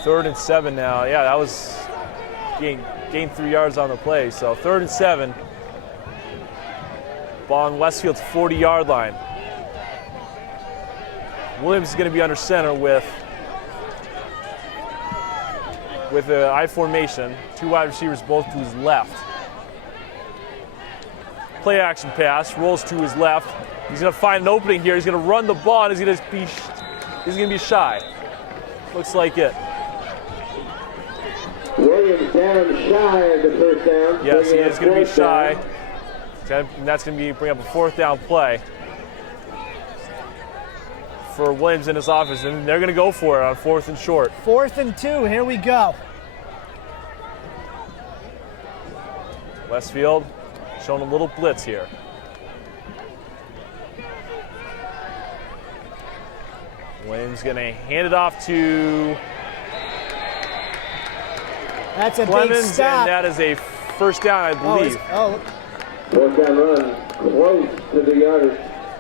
3rd and 7 now. Yeah, that was gained 3 yards on the play. So 3rd and 7. Ball on Westfield's 40-yard line. Williams is going to be under center with an I formation. 2 wide receivers both to his left. Play action pass, rolls to his left. He's going to find an opening here. He's going to run the ball, and he's going to be shy. Looks like it. Williams down shy of the first down. Yes, he is going to be shy. And that's going to bring up a 4th down play for Williams in his office, and they're going to go for it on 4th and short. 4th and 2, here we go. Westfield showing a little blitz here. Williams going to hand it off to That's a Clemens, big stop. and that is a 1st down, I believe. Oh, 4th down run, close to the yardage.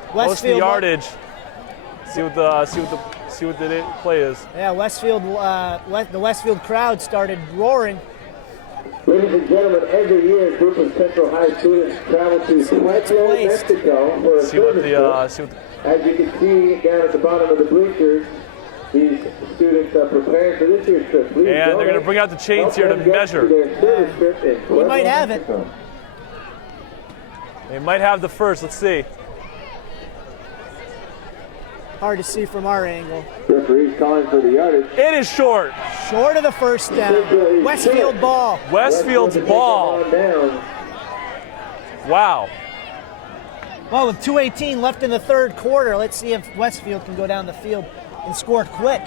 Close to the yardage. See what the play is. Yeah, Westfield. The Westfield crowd started roaring. Ladies and gentlemen, every year a group of Central High students travel to Puebla, Mexico for a service trip. As you can see down at the bottom of the bleachers, these students are preparing for this year's trip. Please And they're going to bring out the chains here to measure. We might have it. They might have the first. Let's see. Hard to see from our angle. Referee's calling for the yardage. It is short. Short of the 1st down. Westfield ball. Westfield's ball. Wow. Well, with 2:18 left in the 3rd quarter, let's see if Westfield can go down the field and score quick.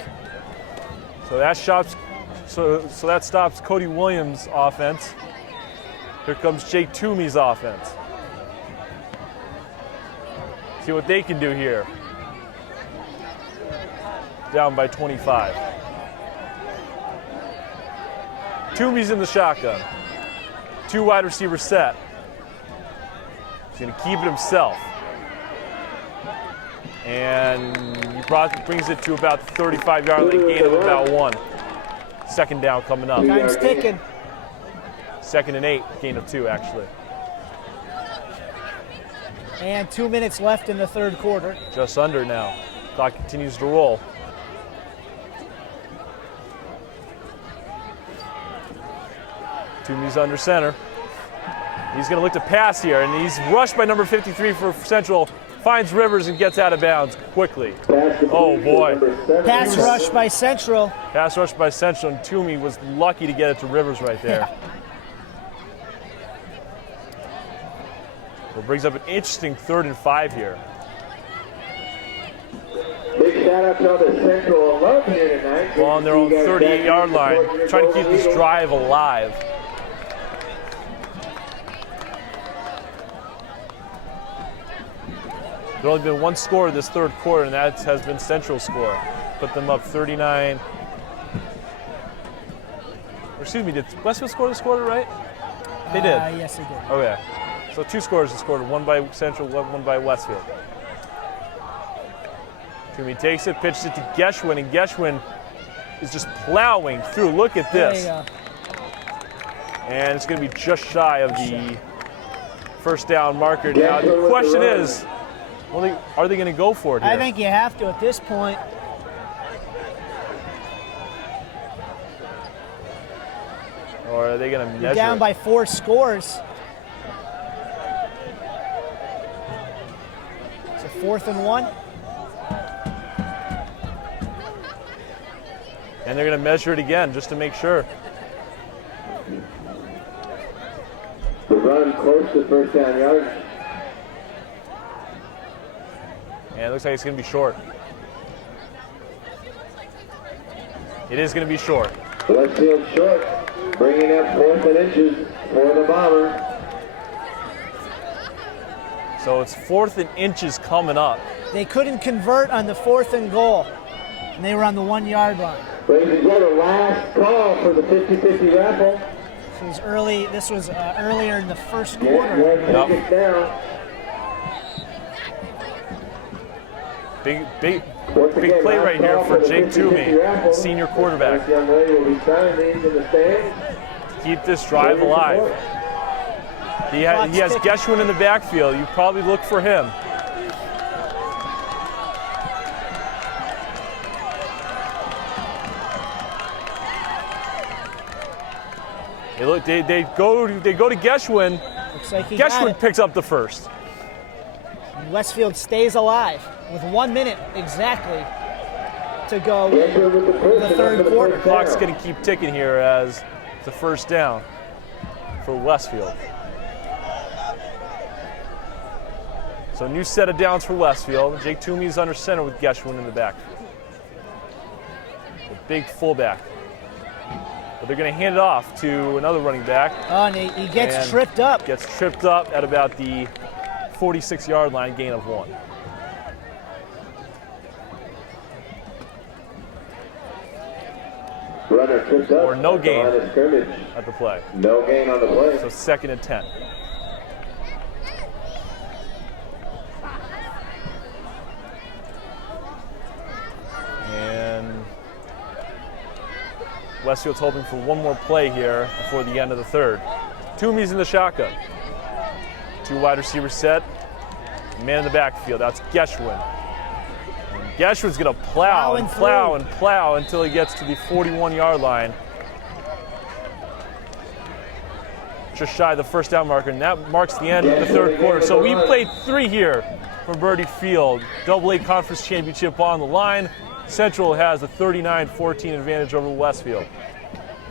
So that stops Cody Williams' offense. Here comes Jake Toomey's offense. See what they can do here. Down by 25. Toomey's in the shotgun. 2 wide receiver set. He's going to keep it himself. And he brings it to about the 35-yard line, gain of about 1. 2nd down coming up. Time's ticking. 2nd and 8, gain of 2 actually. And 2 minutes left in the 3rd quarter. Just under now. Clock continues to roll. Toomey's under center. He's going to look to pass here, and he's rushed by number 53 for Central. Finds Rivers and gets out of bounds quickly. Oh boy. Pass rush by Central. Pass rush by Central, and Toomey was lucky to get it to Rivers right there. It brings up an interesting 3rd and 5 here. Big shout out to all the Central alum here tonight. Ball on their own 38-yard line, trying to keep this drive alive. There's only been 1 score this 3rd quarter, and that has been Central's score. Put them up 39. Excuse me, did Westfield score this quarter, right? They did. Yes, they did. Okay. So 2 scores this quarter, 1 by Central, 1 by Westfield. Toomey takes it, pitches it to Geschwin, and Geschwin is just plowing through. Look at this. There you go. And it's going to be just shy of the 1st down marker. Now, the question is, are they going to go for it here? I think you have to at this point. Or are they going to measure You're down by 4 scores. It's a 4th and 1. And they're going to measure it again just to make sure. The run close to 1st down yardage. And it looks like it's going to be short. It is going to be short. Westfield short, bringing up 4th and inches for the Bombers. So it's 4th and inches coming up. They couldn't convert on the 4th and goal, and they were on the 1-yard line. Ladies and gentlemen, last call for the 50-50 raffle. This was earlier in the 1st quarter. Yep. Big play right here for Jake Toomey, senior quarterback. This young lady will be signing these in the stands. keep this drive alive. He has Geschwin in the backfield. You probably look for him. They go to Geschwin. Looks like he Geschwin picks up the first. Westfield stays alive with 1 minute exactly to go in the third quarter. Clock's going to keep ticking here as the first down for Westfield. So new set of downs for Westfield. Jake Toomey's under center with Geschwin in the backfield. The big fullback. But they're going to hand it off to another running back. Oh, and he gets tripped up. Gets tripped up at about the 46-yard line, gain of 1. Runner tripped up. Or no gain Scrimmage. at the play. No gain on the play. So 2nd and 10. And Westfield's hoping for one more play here before the end of the third. Toomey's in the shotgun. 2 wide receivers set. Man in the backfield. That's Geschwin. And Geschwin's going to plow and plow and plow until he gets to the 41-yard line. Just shy of the first down marker, and that marks the end of the third quarter. So we played 3 here from Birdie Field. AA Conference Championship on the line. Central has a 39-14 advantage over Westfield.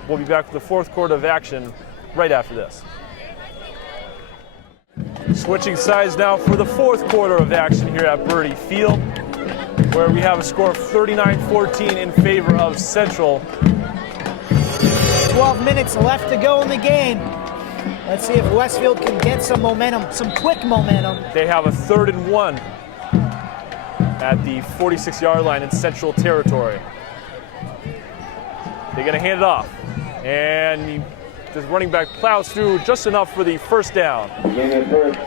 We'll be back with the fourth quarter of action right after this. Switching sides now for the fourth quarter of action here at Birdie Field, where we have a score of 39-14 in favor of Central. 12 minutes left to go in the game. Let's see if Westfield can get some momentum, some quick momentum. They have a 3rd and 1 at the 46-yard line in Central territory. They're going to hand it off. And the running back plows through just enough for the first down.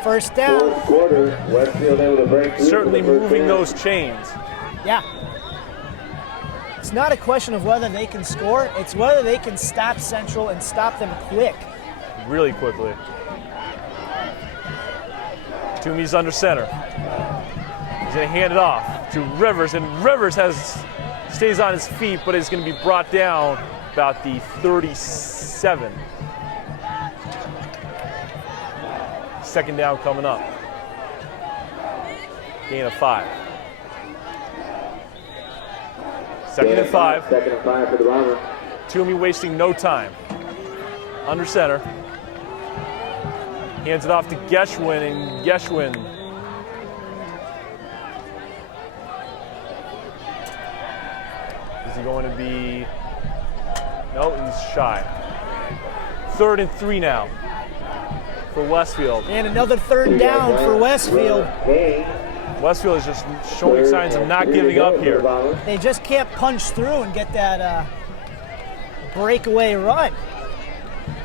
First down. Fourth quarter, Westfield able to break through. Certainly moving those chains. Yeah. It's not a question of whether they can score, it's whether they can stop Central and stop them quick. Really quickly. Toomey's under center. He's going to hand it off to Rivers, and Rivers stays on his feet, but is going to be brought down about the 37. Second down coming up. Gain of 5. Second and 5. 2nd and 5 for the Bomber. Toomey wasting no time. Under center. Hands it off to Geschwin, and Geschwin is he going to be? No, he's shy. 3rd and 3 now for Westfield. And another 3rd down for Westfield. Westfield is just showing signs of not giving up here. They just can't punch through and get that breakaway run.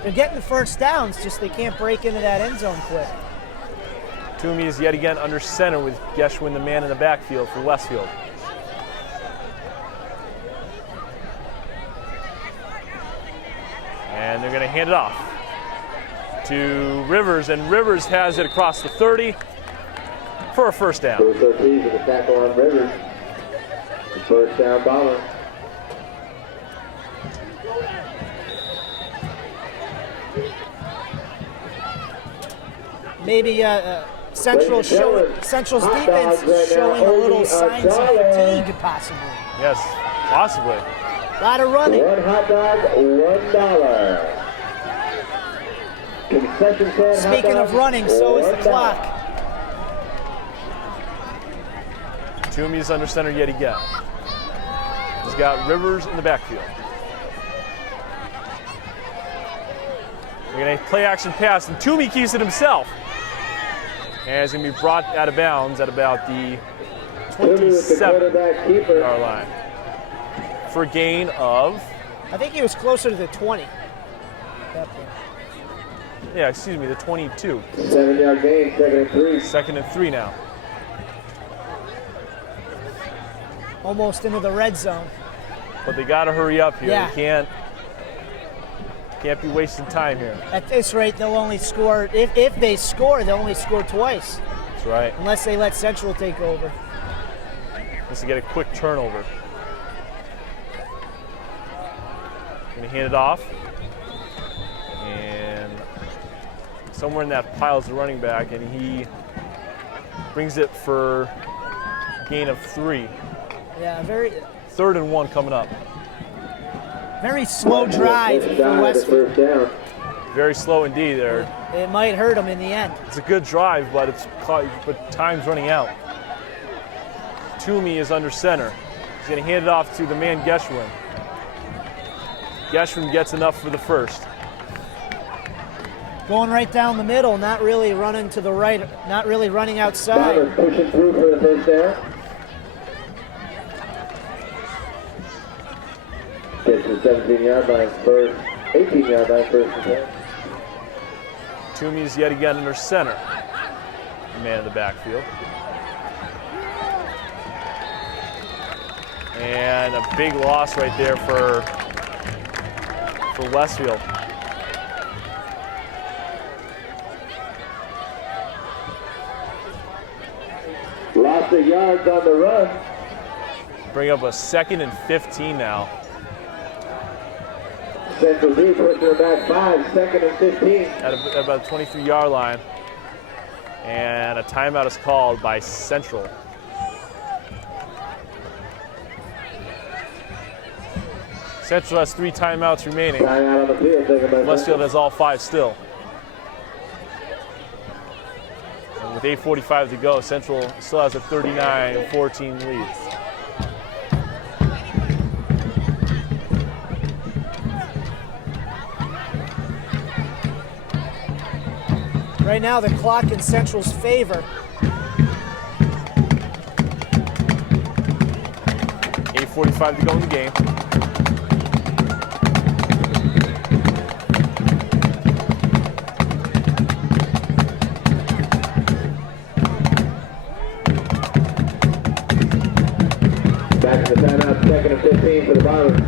They're getting the first downs, just they can't break into that end zone quick. Toomey is yet again under center with Geschwin, the man in the backfield for Westfield. And they're going to hand it off to Rivers, and Rivers has it across the 30 for a first down. With the tackle on Rivers. The first down Bomber. Maybe Central's defense is showing a little signs of fatigue, possibly. Yes, possibly. A lot of running. 1 hot dog, $1. Concession stand. Speaking of running, so is the clock. Toomey's under center yet again. He's got Rivers in the backfield. We're going to play action pass, and Toomey keeps it himself. And he's going to be brought out of bounds at about the 27-yard line for a gain of? I think he was closer to the 20. Yeah, excuse me, the 22. 7-yard gain, 2nd and 3. 2nd and 3 now. Almost into the red zone. But they got to hurry up here. Yeah. They Can't be wasting time here. At this rate, they'll only score, if they score, they'll only score twice. That's right. Unless they let Central take over. Just to get a quick turnover. Gonna hand it off. And somewhere in that pile is the running back, and he brings it for a gain of 3. Yeah, 3rd and 1 coming up. very slow drive for Westfield. Very slow indeed there. It might hurt them in the end. It's a good drive, but time's running out. Toomey is under center. He's going to hand it off to the man Geschwin. Geschwin gets enough for the first. Going right down the middle, not really running to the right, not really running outside. Pushing through for the first down. Gets to the 17-yard line first, 18-yard line first and 10. Toomey's yet again under center. Man in the backfield. And a big loss right there for Westfield. Lots of yards on the run. Bring up a 2nd and 15 now. Central D pushing her back 5, 2nd and 15. At about the 23-yard line. And a timeout is called by Central. Central has 3 timeouts remaining. Timeout on the field, taken by Westfield has all 5 still. And with 8:45 to go, Central still has a 39-14 lead. Right now, the clock in Central's favor. 8:45 to go in the game. Back to the timeout, 2nd and 15 for the Bombers.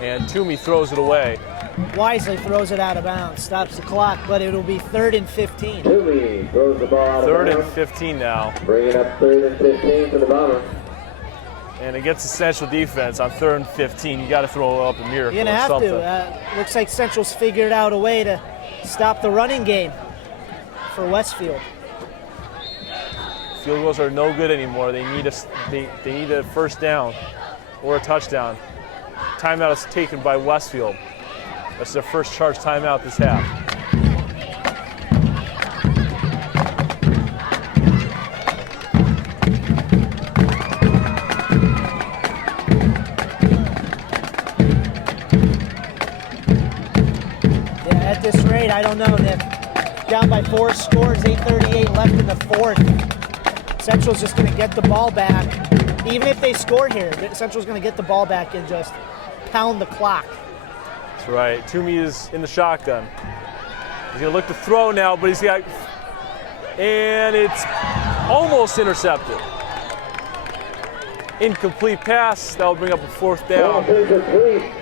And Toomey throws it away. Wisely throws it out of bounds, stops the clock, but it'll be 3rd and 15. Toomey throws the ball out of 3rd bounds. and 15 now. Bringing up 3rd and 15 for the Bombers. And against the Central defense on 3rd and 15, you got to throw up a miracle. You're going to or have something. to. Looks like Central's figured out a way to stop the running game for Westfield. Field goals are no good anymore. They need a first down or a touchdown. Timeout is taken by Westfield. That's their first charge timeout this half. Yeah, at this rate, I don't know. They're down by 4 scores, 8:38 left in the 4th. Central's just going to get the ball back. Even if they score here, Central's going to get the ball back and just pound the clock. That's right. Toomey is in the shotgun. He's going to look to throw now, but he's got... And it's almost intercepted. Incomplete pass. That'll bring up a 4th down.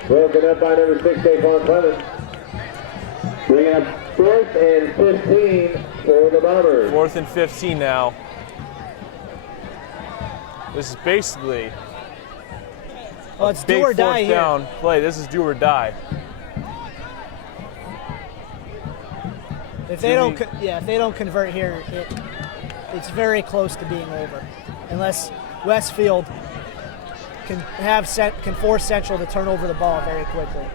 Broken up by number 6, Daquan Clemens. Bringing up 4th and 15 for the Bombers. 4th and 15 now. This is basically Well, it's big do or die 4th here. down play. This is do or die. If they don't convert here, it's very close to being over, unless Westfield can force Central to turn over the ball very quickly.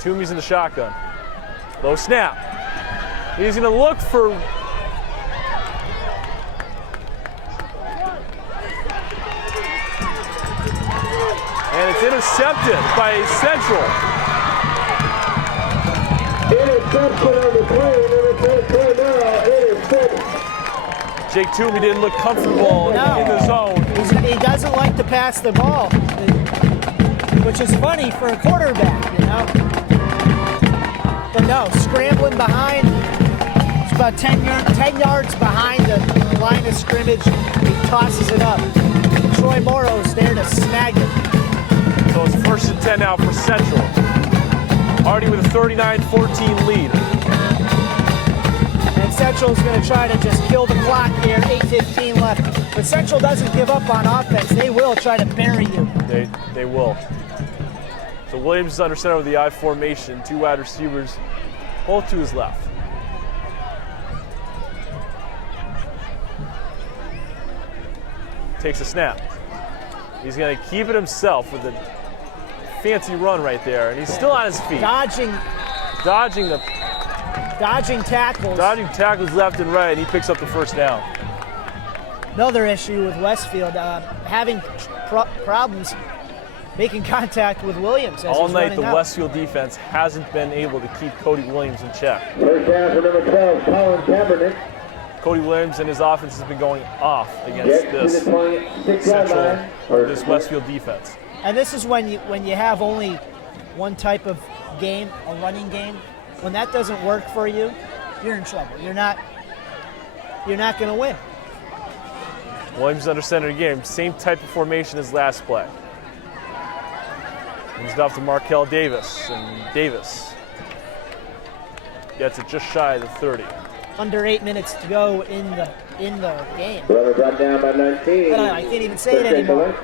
Toomey's in the shotgun. Low snap. He's going to look for... And it's intercepted by Central. Interception on the play, number 4 now, Jake Toomey didn't look comfortable in the zone. He doesn't like to pass the ball, which is funny for a quarterback, you know. But no, scrambling behind. It's about 10 yards behind the line of scrimmage. He tosses it up. Troy Morrow's there to snag it. So it's 1st and 10 now for Central. Already with a 39-14 lead. And Central's going to try to just kill the clock here, 8:15 left. But Central doesn't give up on offense. They will try to bury you. They will. So Williams is under center with the I formation. 2 wide receivers, both to his left. Takes a snap. He's going to keep it himself with a fancy run right there, and he's still on his feet. Dodging tackles. Dodging tackles left and right, and he picks up the first down. Another issue with Westfield, having problems making contact with Williams. All night, the Westfield defense hasn't been able to keep Cody Williams in check. First down for number 12, Colin Kaepernick. Cody Williams and his offense has been going off against this Westfield defense. And this is when you have only one type of game, a running game. When that doesn't work for you, you're in trouble. You're not going to win. Williams under center again, same type of formation as last play. He's off to Markel Davis, and Davis gets it just shy of the 30. Under 8 minutes to go in the game. Runner brought down by 19. I can't even say it anymore.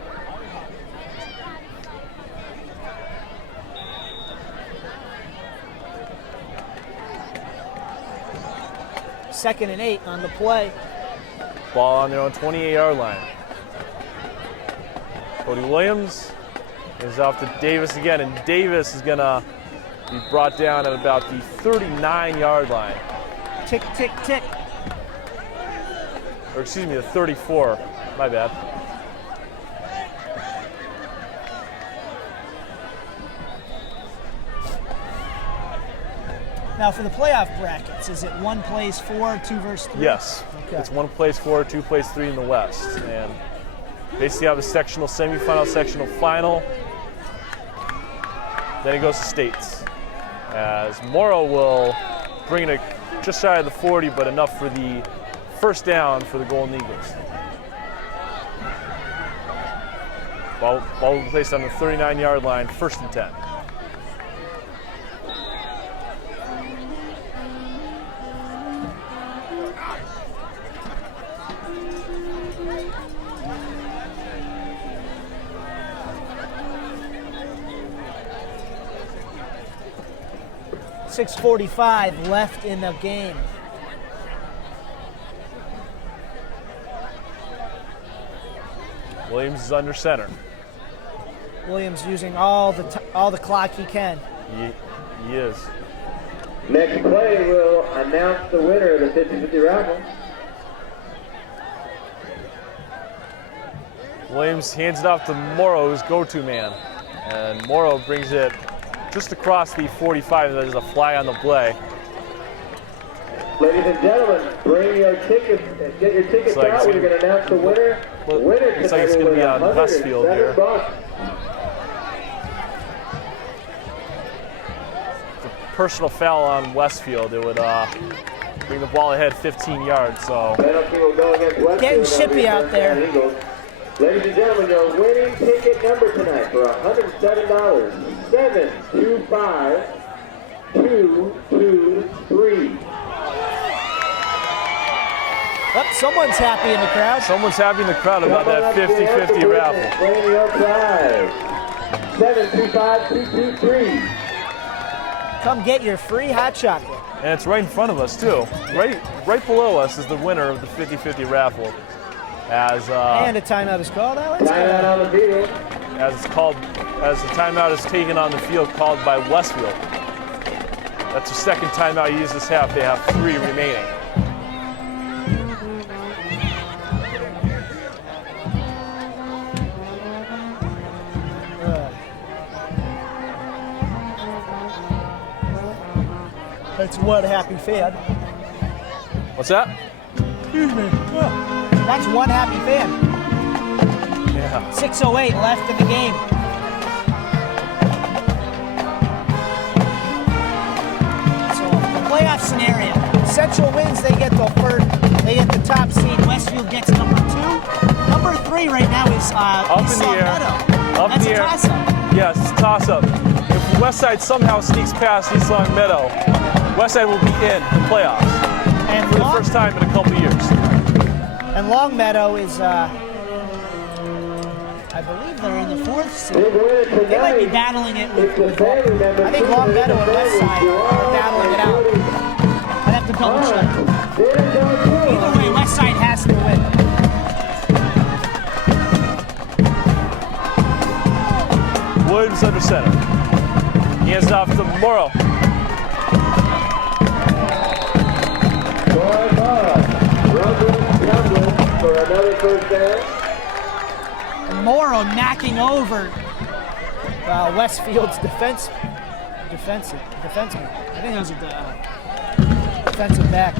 Second and 8 on the play. Ball on their own 28-yard line. Cody Williams is off to Davis again, and Davis is going to be brought down at about the 39-yard line. Tick, tick, tick. Or excuse me, the 34. My bad. Now for the playoff brackets, is it 1 plays 4, 2 versus 3? Yes. Okay. It's 1 plays 4, 2 plays 3 in the West. And basically have a sectional semifinal, sectional final. Then it goes to states. As Morrow will bring it just shy of the 40, but enough for the first down for the Golden Eagles. Ball will be placed on the 39-yard line, 1st and 10. .645 left in the game. Williams is under center. Williams using all the clock he can. He is. Next play will announce the winner of the 50-50 raffle. Williams hands it off to Morrow, his go-to man. And Morrow brings it just across the 45, and there's a flag on the play. Ladies and gentlemen, bring your tickets, get your tickets out. We're going to announce the winner. Well, Winner looks like it's going to be on Westfield here. $107. It's a personal foul on Westfield. It would bring the ball ahead 15 yards. So Penalty will go against Westfield. Getting shippy out there. Ladies and gentlemen, your winning ticket number tonight for $107, 725-223. Oh, someone's happy in the crowd. someone's happy in the crowd about that 50-50 raffle. Claim your prize. 725-223. Come get your free hot chocolate. And it's right in front of us too. Right below us is the winner of the 50-50 raffle. As And a timeout is called, Alex. Timeout on the field. as the timeout is taken on the field called by Westfield. That's the second timeout used this half. They have 3 remaining. That's one happy fan. What's that? Excuse me. That's one happy fan. Yeah. 6:08 left in the game. So the playoff scenario: Central wins, they get the top seed. Westfield gets number 2. Number 3 right now is Up in the air. Up in That's the a air. toss-up. Yes, it's a toss-up. If Westside somehow sneaks past East Long Meadow, Westside will be in the playoffs And for the first time in a couple years. And Long Meadow is, I believe they're in the 4th seed. They might be battling it with I think Long Meadow and Westside are battling it out. I'd have to double check. Either way, Westside has to win. Williams under center. He hands it off to Morrow. For another first down. And Morrow knocking over Westfield's defenseman. I think that was a defensive back.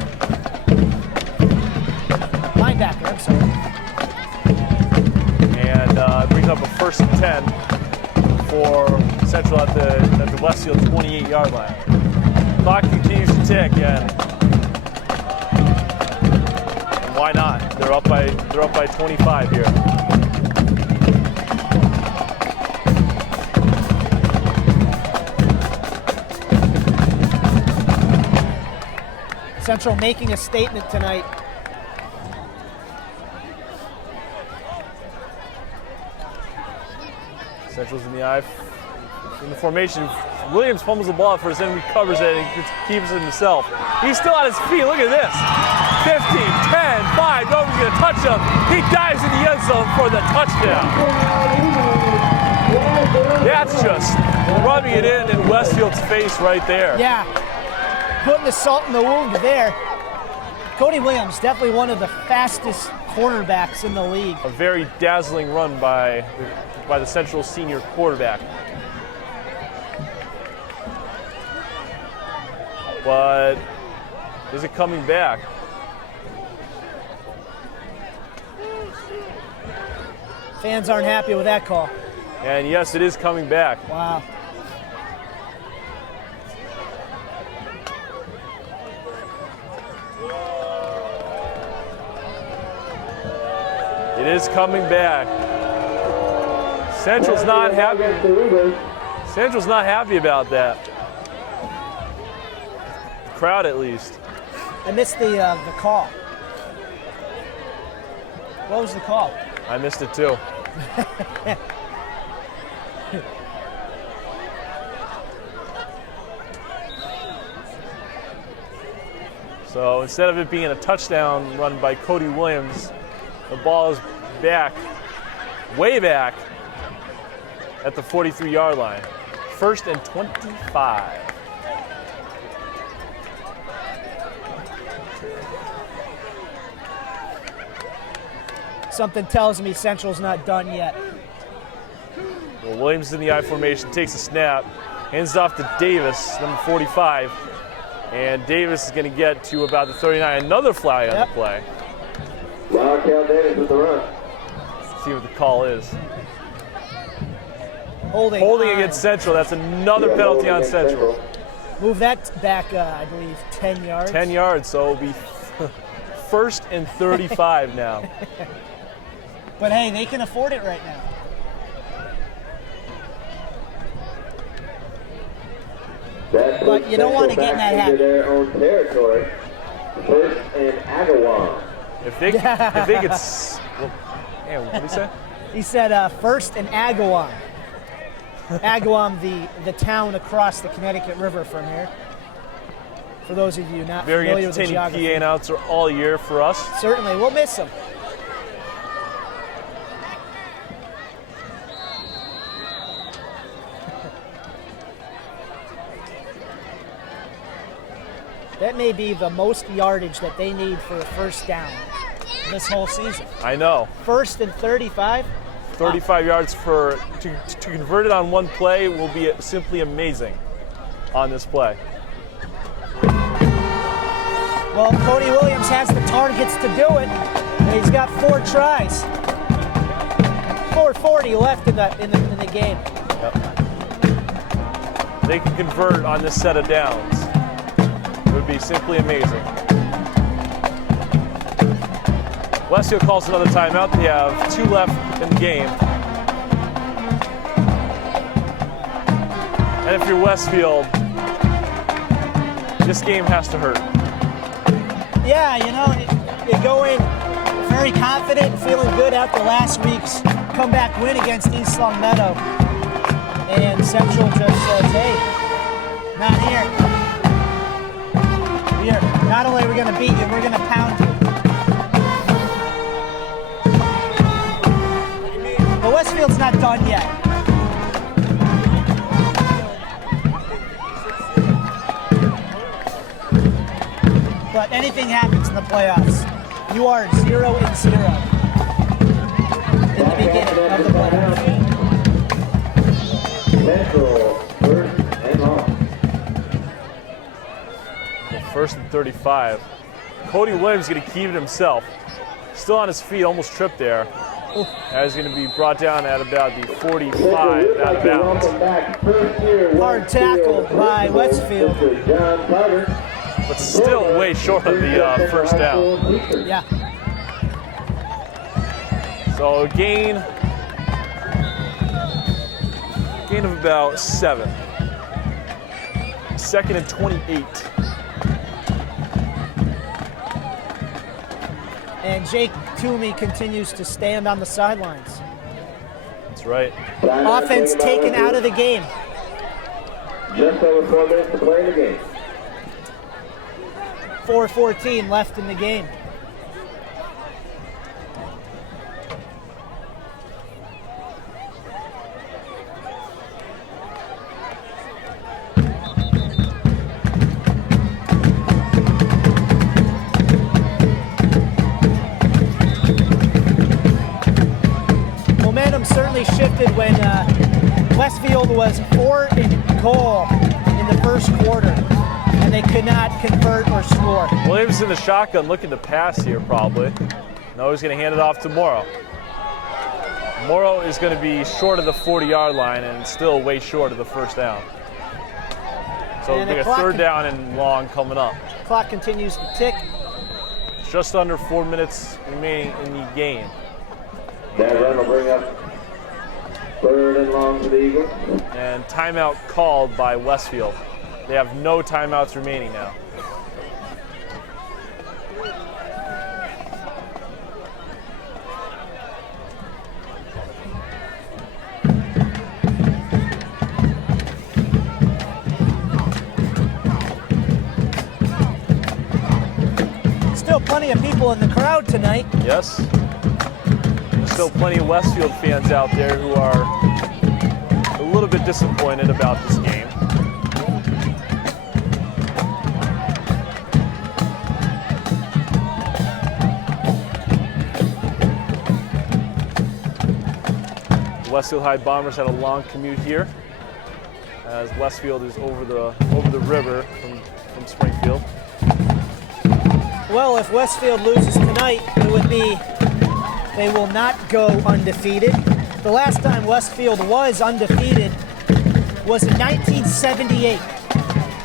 Linebacker, I'm sorry. And brings up a 1st and 10 for Central at the Westfield 28-yard line. Clock continues to tick, and why not? They're up by 25 here. Central making a statement tonight. Central's in the eye. In the formation, Williams fumbles the ball at first, then recovers it and keeps it himself. He's still on his feet. Look at this. 15, 10, 5. Nobody's going to touch him. He dives in the end zone for the touchdown. That's just rubbing it in Westfield's face right there. Yeah, putting the salt in the wound there. Cody Williams, definitely one of the fastest cornerbacks in the league. A very dazzling run by the Central senior quarterback. But is it coming back? Fans aren't happy with that call. And yes, it is coming back. Wow. It is coming back. Central's not happy. Central's not happy about that. The crowd, at least. I missed the call. What was the call? I missed it too. So instead of it being a touchdown run by Cody Williams, the ball is back, way back at the 43-yard line. 1st and 25. Something tells me Central's not done yet. Well, Williams in the I formation, takes a snap, hands it off to Davis, number 45. And Davis is going to get to about the 39. Another flag on the play. Wildcat Davis with the run. Let's see what the call is. Holding against Central. That's another penalty on Central. Move that back, I believe, 10 yards. 10 yards, so it'll be 1st and 35 now. But hey, they can afford it right now. But you don't want to get in that habit. Their own territory. 1st and Agawam. If they get, well, what did he say? He said 1st and Agawam. Agawam, the town across the Connecticut River from here. For those of you not Very familiar with the entertaining geography. PA announcer all year for us. Certainly, we'll miss him. That may be the most yardage that they need for a first down this whole season. I know. 1st and 35. 35 yards to convert it on one play will be simply amazing on this play. Well, Cody Williams has the targets to do it, and he's got 4 tries. 4:40 left in the game. Yep. They can convert on this set of downs. It would be simply amazing. Westfield calls another timeout. They have 2 left in the game. And if you're Westfield, this game has to hurt. Yeah, you know, you go in very confident and feeling good after last week's comeback win against East Long Meadow. And Central just says, hey, not here. Not only are we going to beat you, we're going to pound you. But Westfield's not done yet. But anything happens in the playoffs. You are 0-0 in the beginning of the playoffs. Central, first and long. First and 35. Cody Williams going to keep it himself. Still on his feet, almost tripped there. He's going to be brought down at about the 45 out of bounds. Hard tackle by Westfield. But still way short of the first down. Yeah. So gain of about 7. Second and 28. And Jake Toomey continues to stand on the sidelines. That's right. Offense taken out of the game. Just over 4 minutes to play in the game. 4:14 left in the game. Momentum certainly shifted when Westfield was 4 in goal in the first quarter, and they could not convert or score. Williams in the shotgun looking to pass here probably. No, he's going to hand it off to Morrow. Morrow is going to be short of the 40-yard line and still way short of the first down. So we'll get a third down and long coming up. Clock continues to tick. Just under 4 minutes remaining in the game. That run will bring up third and long to the Eagles. And timeout called by Westfield. They have no timeouts remaining now. Still plenty of people in the crowd tonight. Yes. There's still plenty of Westfield fans out there who are a little bit disappointed about this game. Westfield High Bombers had a long commute here, as Westfield is over the river from Springfield. Well, if Westfield loses tonight, it would be they will not go undefeated. The last time Westfield was undefeated was in 1978,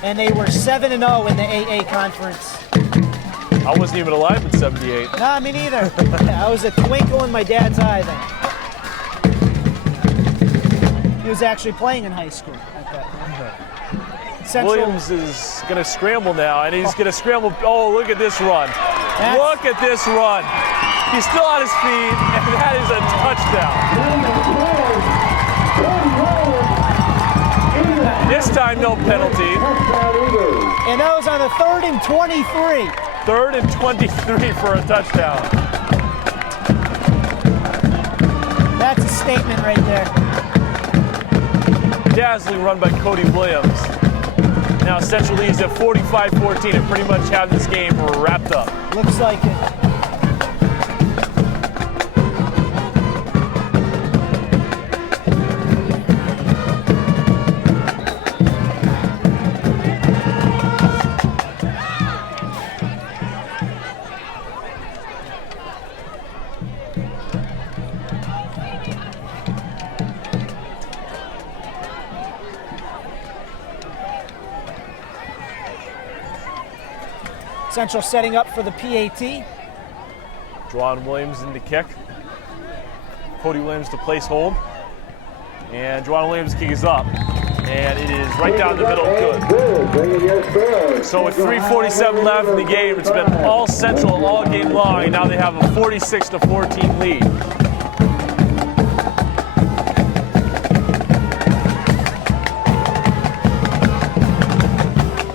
and they were 7-0 in the AA conference. I wasn't even alive in '78. Nah, me neither. I was a twinkle in my dad's eye then. He was actually playing in high school at that time. Central. Williams is going to scramble now, and he's going to scramble. Oh, look at this run. Look at this run. He's still on his feet, and that is a touchdown. This time, no penalty. And that was on a 3rd and 23. 3rd and 23 for a touchdown. That's a statement right there. Dazzling run by Cody Williams. Now Central leads at 45-14 and pretty much have this game wrapped up. Looks like it. Central setting up for the PAT. Juwan Williams in the kick. Cody Williams to place hold. And Juwan Williams' kick is up. And it is right down the middle, good. So with 3:47 left in the game, it's been all Central all game long, and now they have a 46-14 lead.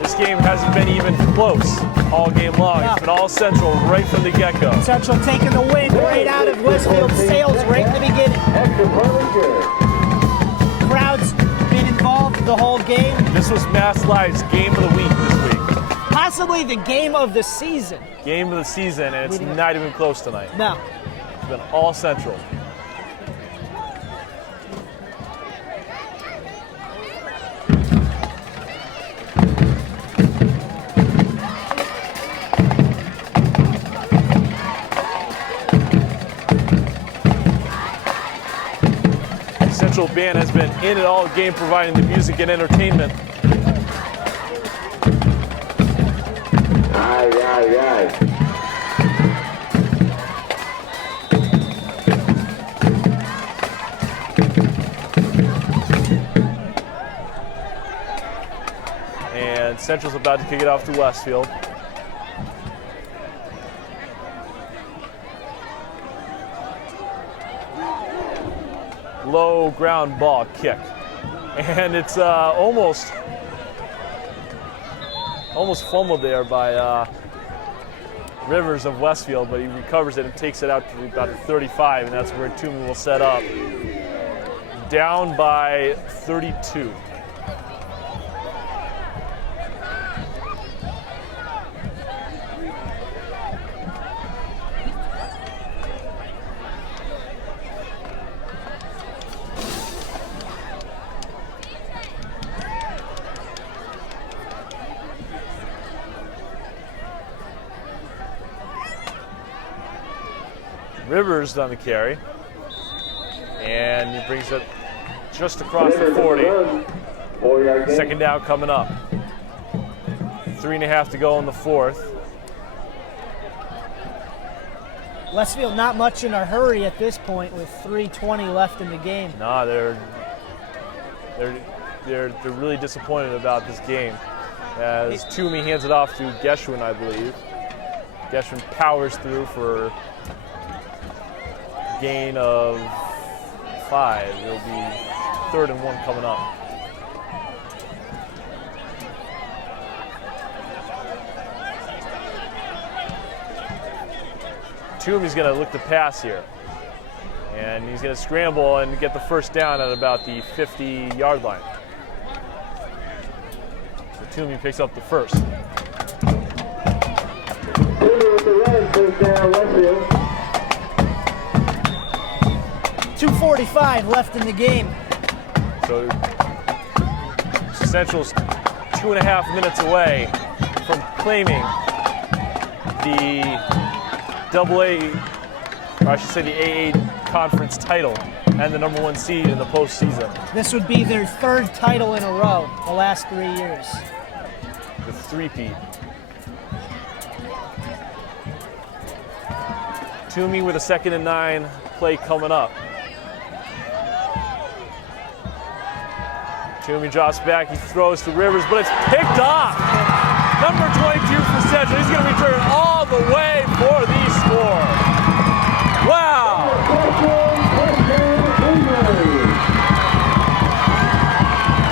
This game hasn't been even close all game long. It's been all Central right from the get-go. Central taking the win right out of Westfield's sails right in the beginning. Crowd's been involved the whole game. This was Mass Live's game of the week this week. Possibly the game of the season. Game of the season, and it's not even close tonight. No. It's been all Central. Central Band has been in it all game, providing the music and entertainment. Aye, aye, aye. And Central's about to kick it off to Westfield. Low ground ball kick, and it's almost fumbled there by Rivers of Westfield, but he recovers it and takes it out to about 35, and that's where Toomey will set up. Down by 32. Rivers on the carry, and he brings it just across the 40. Second down coming up. 3.5 to go in the fourth. Westfield not much in a hurry at this point with 3:20 left in the game. No, they're really disappointed about this game, as Toomey hands it off to Geschwin, I believe. Geschwin powers through for gain of 5. It'll be 3rd and 1 coming up. Toomey's going to look to pass here. And he's going to scramble and get the first down at about the 50-yard line. So Toomey picks up the first. Toomey with the run, first down, Westfield. 2:45 left in the game. So Central's 2.5 minutes away from claiming the AA, or I should say the AA conference title and the #1 seed in the postseason. This would be their 3rd title in a row the last 3 years. The three-peat. Toomey with a 2nd and 9 play coming up. Toomey drops back, he throws to Rivers, but it's picked off. Number 22 for Central. He's going to return all the way for the score. Wow.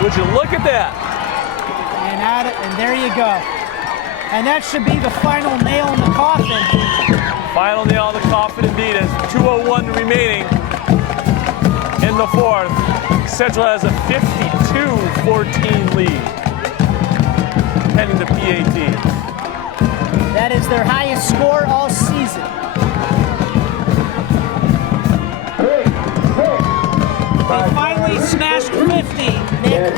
Would you look at that? And there you go. And that should be the final nail in the coffin. Final nail in the coffin indeed, as 2:01 remaining in the fourth. Central has a 52-14 lead, pending the PAT. That is their highest score all season. They finally smashed 50, Nick.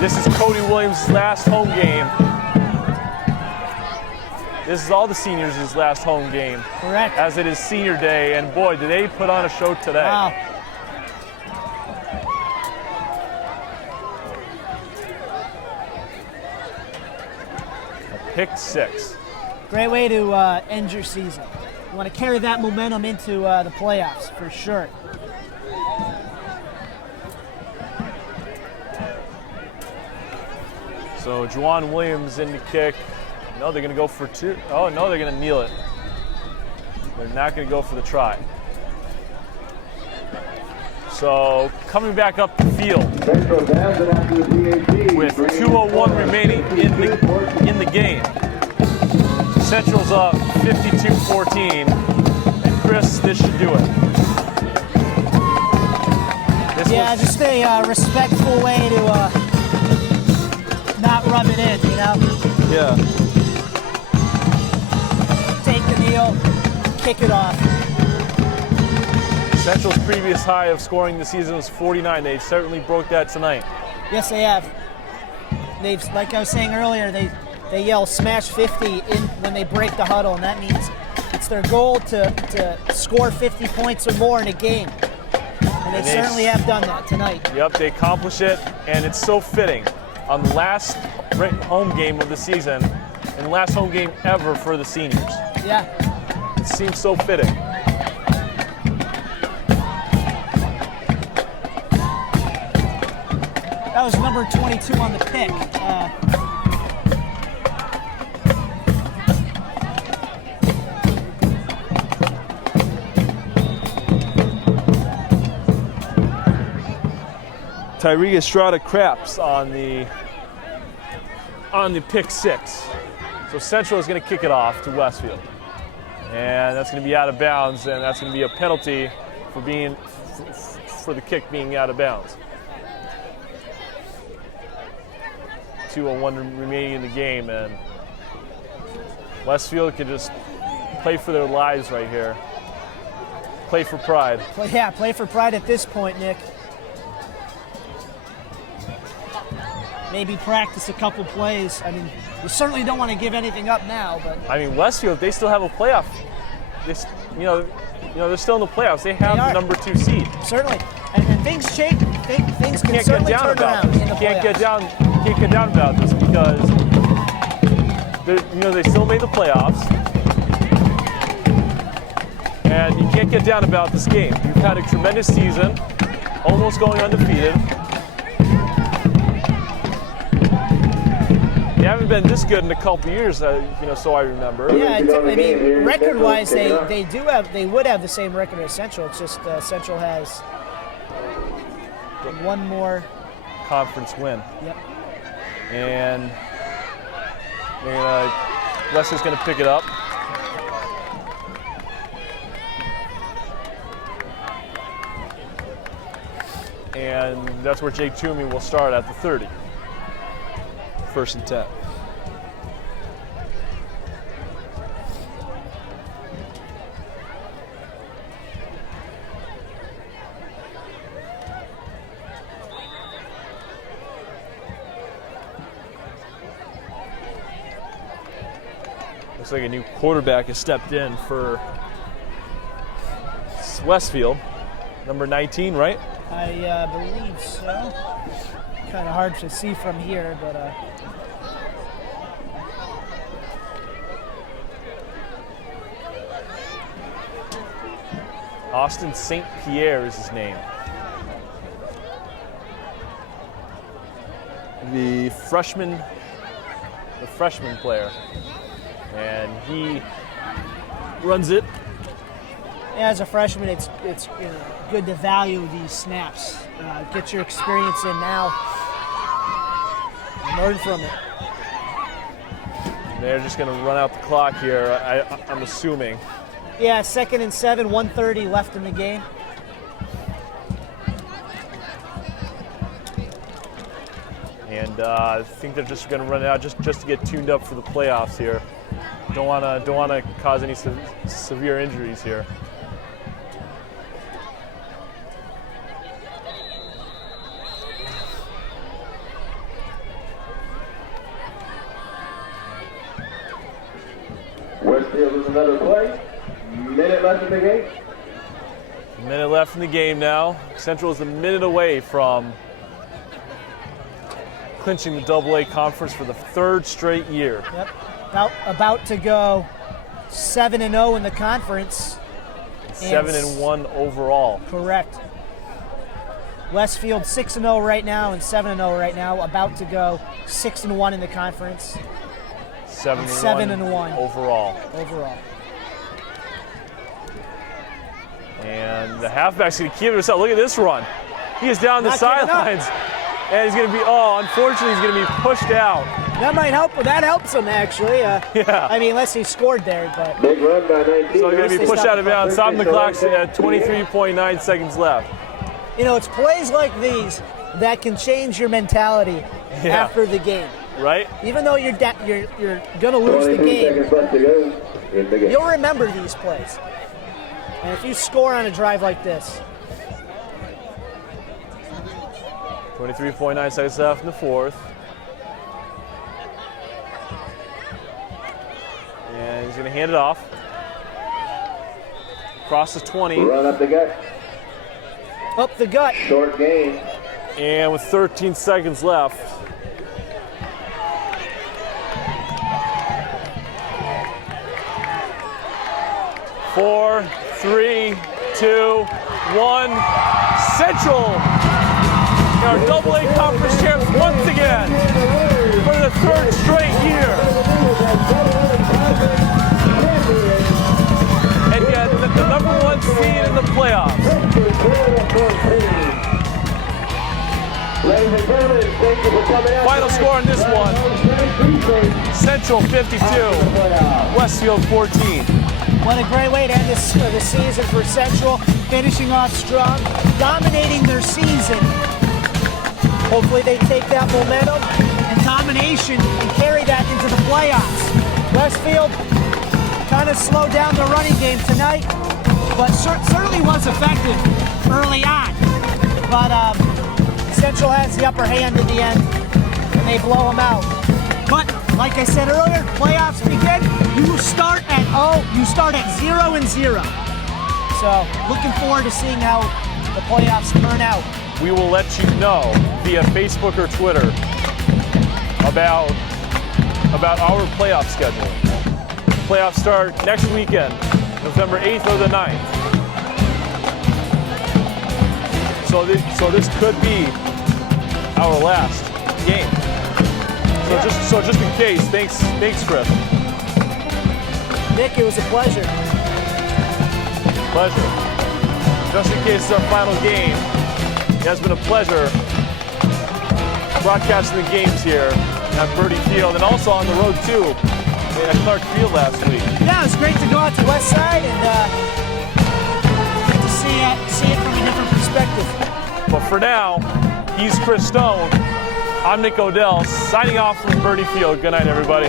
This is Cody Williams' last home game. This is all the seniors' last home game. Correct. As it is senior day, and boy, did they put on a show today. Wow. Pick 6. Great way to end your season. You want to carry that momentum into the playoffs, for sure. So Juwan Williams in the kick. No, they're going to go for two. Oh, no, they're going to kneel it. They're not going to go for the try. So coming back up the field with 2:01 remaining in the game. Central's up 52-14. And Chris, this should do it. Yeah, just a respectful way to not rub it in, you know? Yeah. Take the kneel, kick it off. Central's previous high of scoring this season was 49. They certainly broke that tonight. Yes, they have. They've, like I was saying earlier, they yell smash 50 when they break the huddle, and that means it's their goal to score 50 points or more in a game. And they certainly have done that tonight. Yep, they accomplish it, and it's so fitting. On the last home game of the season, and the last home game ever for the seniors. Yeah. It seems so fitting. That was number 22 on the pick. Tyree Estrada craps on the pick six. So Central is going to kick it off to Westfield. And that's going to be out of bounds, and that's going to be a penalty for the kick being out of bounds. 2:01 remaining in the game, and Westfield could just play for their lives right here. Play for pride. Play for pride at this point, Nick. Maybe practice a couple plays. I mean, you certainly don't want to give anything up now, but I mean, Westfield, they still have a playoff. They're still in the playoffs. They have the number 2 seed. Certainly, and things change. Things can certainly turn around in the playoffs. Can't get down about this because they still made the playoffs, and you can't get down about this game. You've had a tremendous season, almost going undefeated. They haven't been this good in a couple years, so I remember. Yeah, I mean, record-wise, they would have the same record as Central. It's just Central has one more conference win. Yep. And Leslie's going to pick it up. And that's where Jake Toomey will start at the 30. 1st and 10. Looks like a new quarterback has stepped in for Westfield. Number 19, right? I believe so. Kind of hard to see from here, but Austin St. Pierre is his name. The freshman player. And he runs it. yeah, as a freshman, it's good to value these snaps. Get your experience in now and learn from it. They're just going to run out the clock here, I'm assuming. Yeah, 2nd and 7, 1:30 left in the game. And I think they're just going to run it out just to get tuned up for the playoffs here. Don't want to cause any severe injuries here. Westfield is another play. Minute left in the game. Minute left in the game now. Central is a minute away from clinching the AA conference for the 3rd straight year. Yep. About to go 7-0 in the conference. 7-1 overall. Correct. Westfield 6-0 right now and 7-0 right now, about to go 6-1 in the conference. 7-1 overall. And the halfback's going to keep it himself. Look at this run. He is down the sidelines. And he's going to be, unfortunately, he's going to be pushed out. That might help. That helps him, actually. Yeah. I mean, unless he scored there. But Big run by 19. So he's going to be pushed out of bounds. Stopping the clock at 23.9 seconds left. You know, it's plays like these that can change your mentality after the game. Right? Even though you're going to lose the game, you'll remember these plays. And if you score on a drive like this. 23.9 seconds left in the fourth. And he's going to hand it off. Across the 20. Run up the gut. Up the gut. Short game. And with 13 seconds left. Four, three, two, one. Central are AA Conference champs once again for the third straight year. And get the number one seed in the playoffs. Final score on this one, Central 52, Westfield 14. What a great way to end the season for Central, finishing off strong, dominating their season. Hopefully they take that momentum and domination and carry that into the playoffs. Westfield kind of slowed down the running game tonight, but certainly was effective early on. But Central has the upper hand in the end, and they blow them out. But like I said earlier, playoffs begin. You start at 0-0. So looking forward to seeing how the playoffs turn out. We will let you know via Facebook or Twitter about our playoff schedule. Playoffs start next weekend, November 8th or the 9th. So this could be our last game. So just in case, thanks Chris. Nick, it was a pleasure. Just in case it's our final game, it has been a pleasure broadcasting the games here at Birdie Field and also on the road too at Clark Field last week. Yeah, it was great to go out to West Side and get to see it from a different perspective. But for now, he's Chris Stone. I'm Nick Odell, signing off from Birdie Field. Good night, everybody.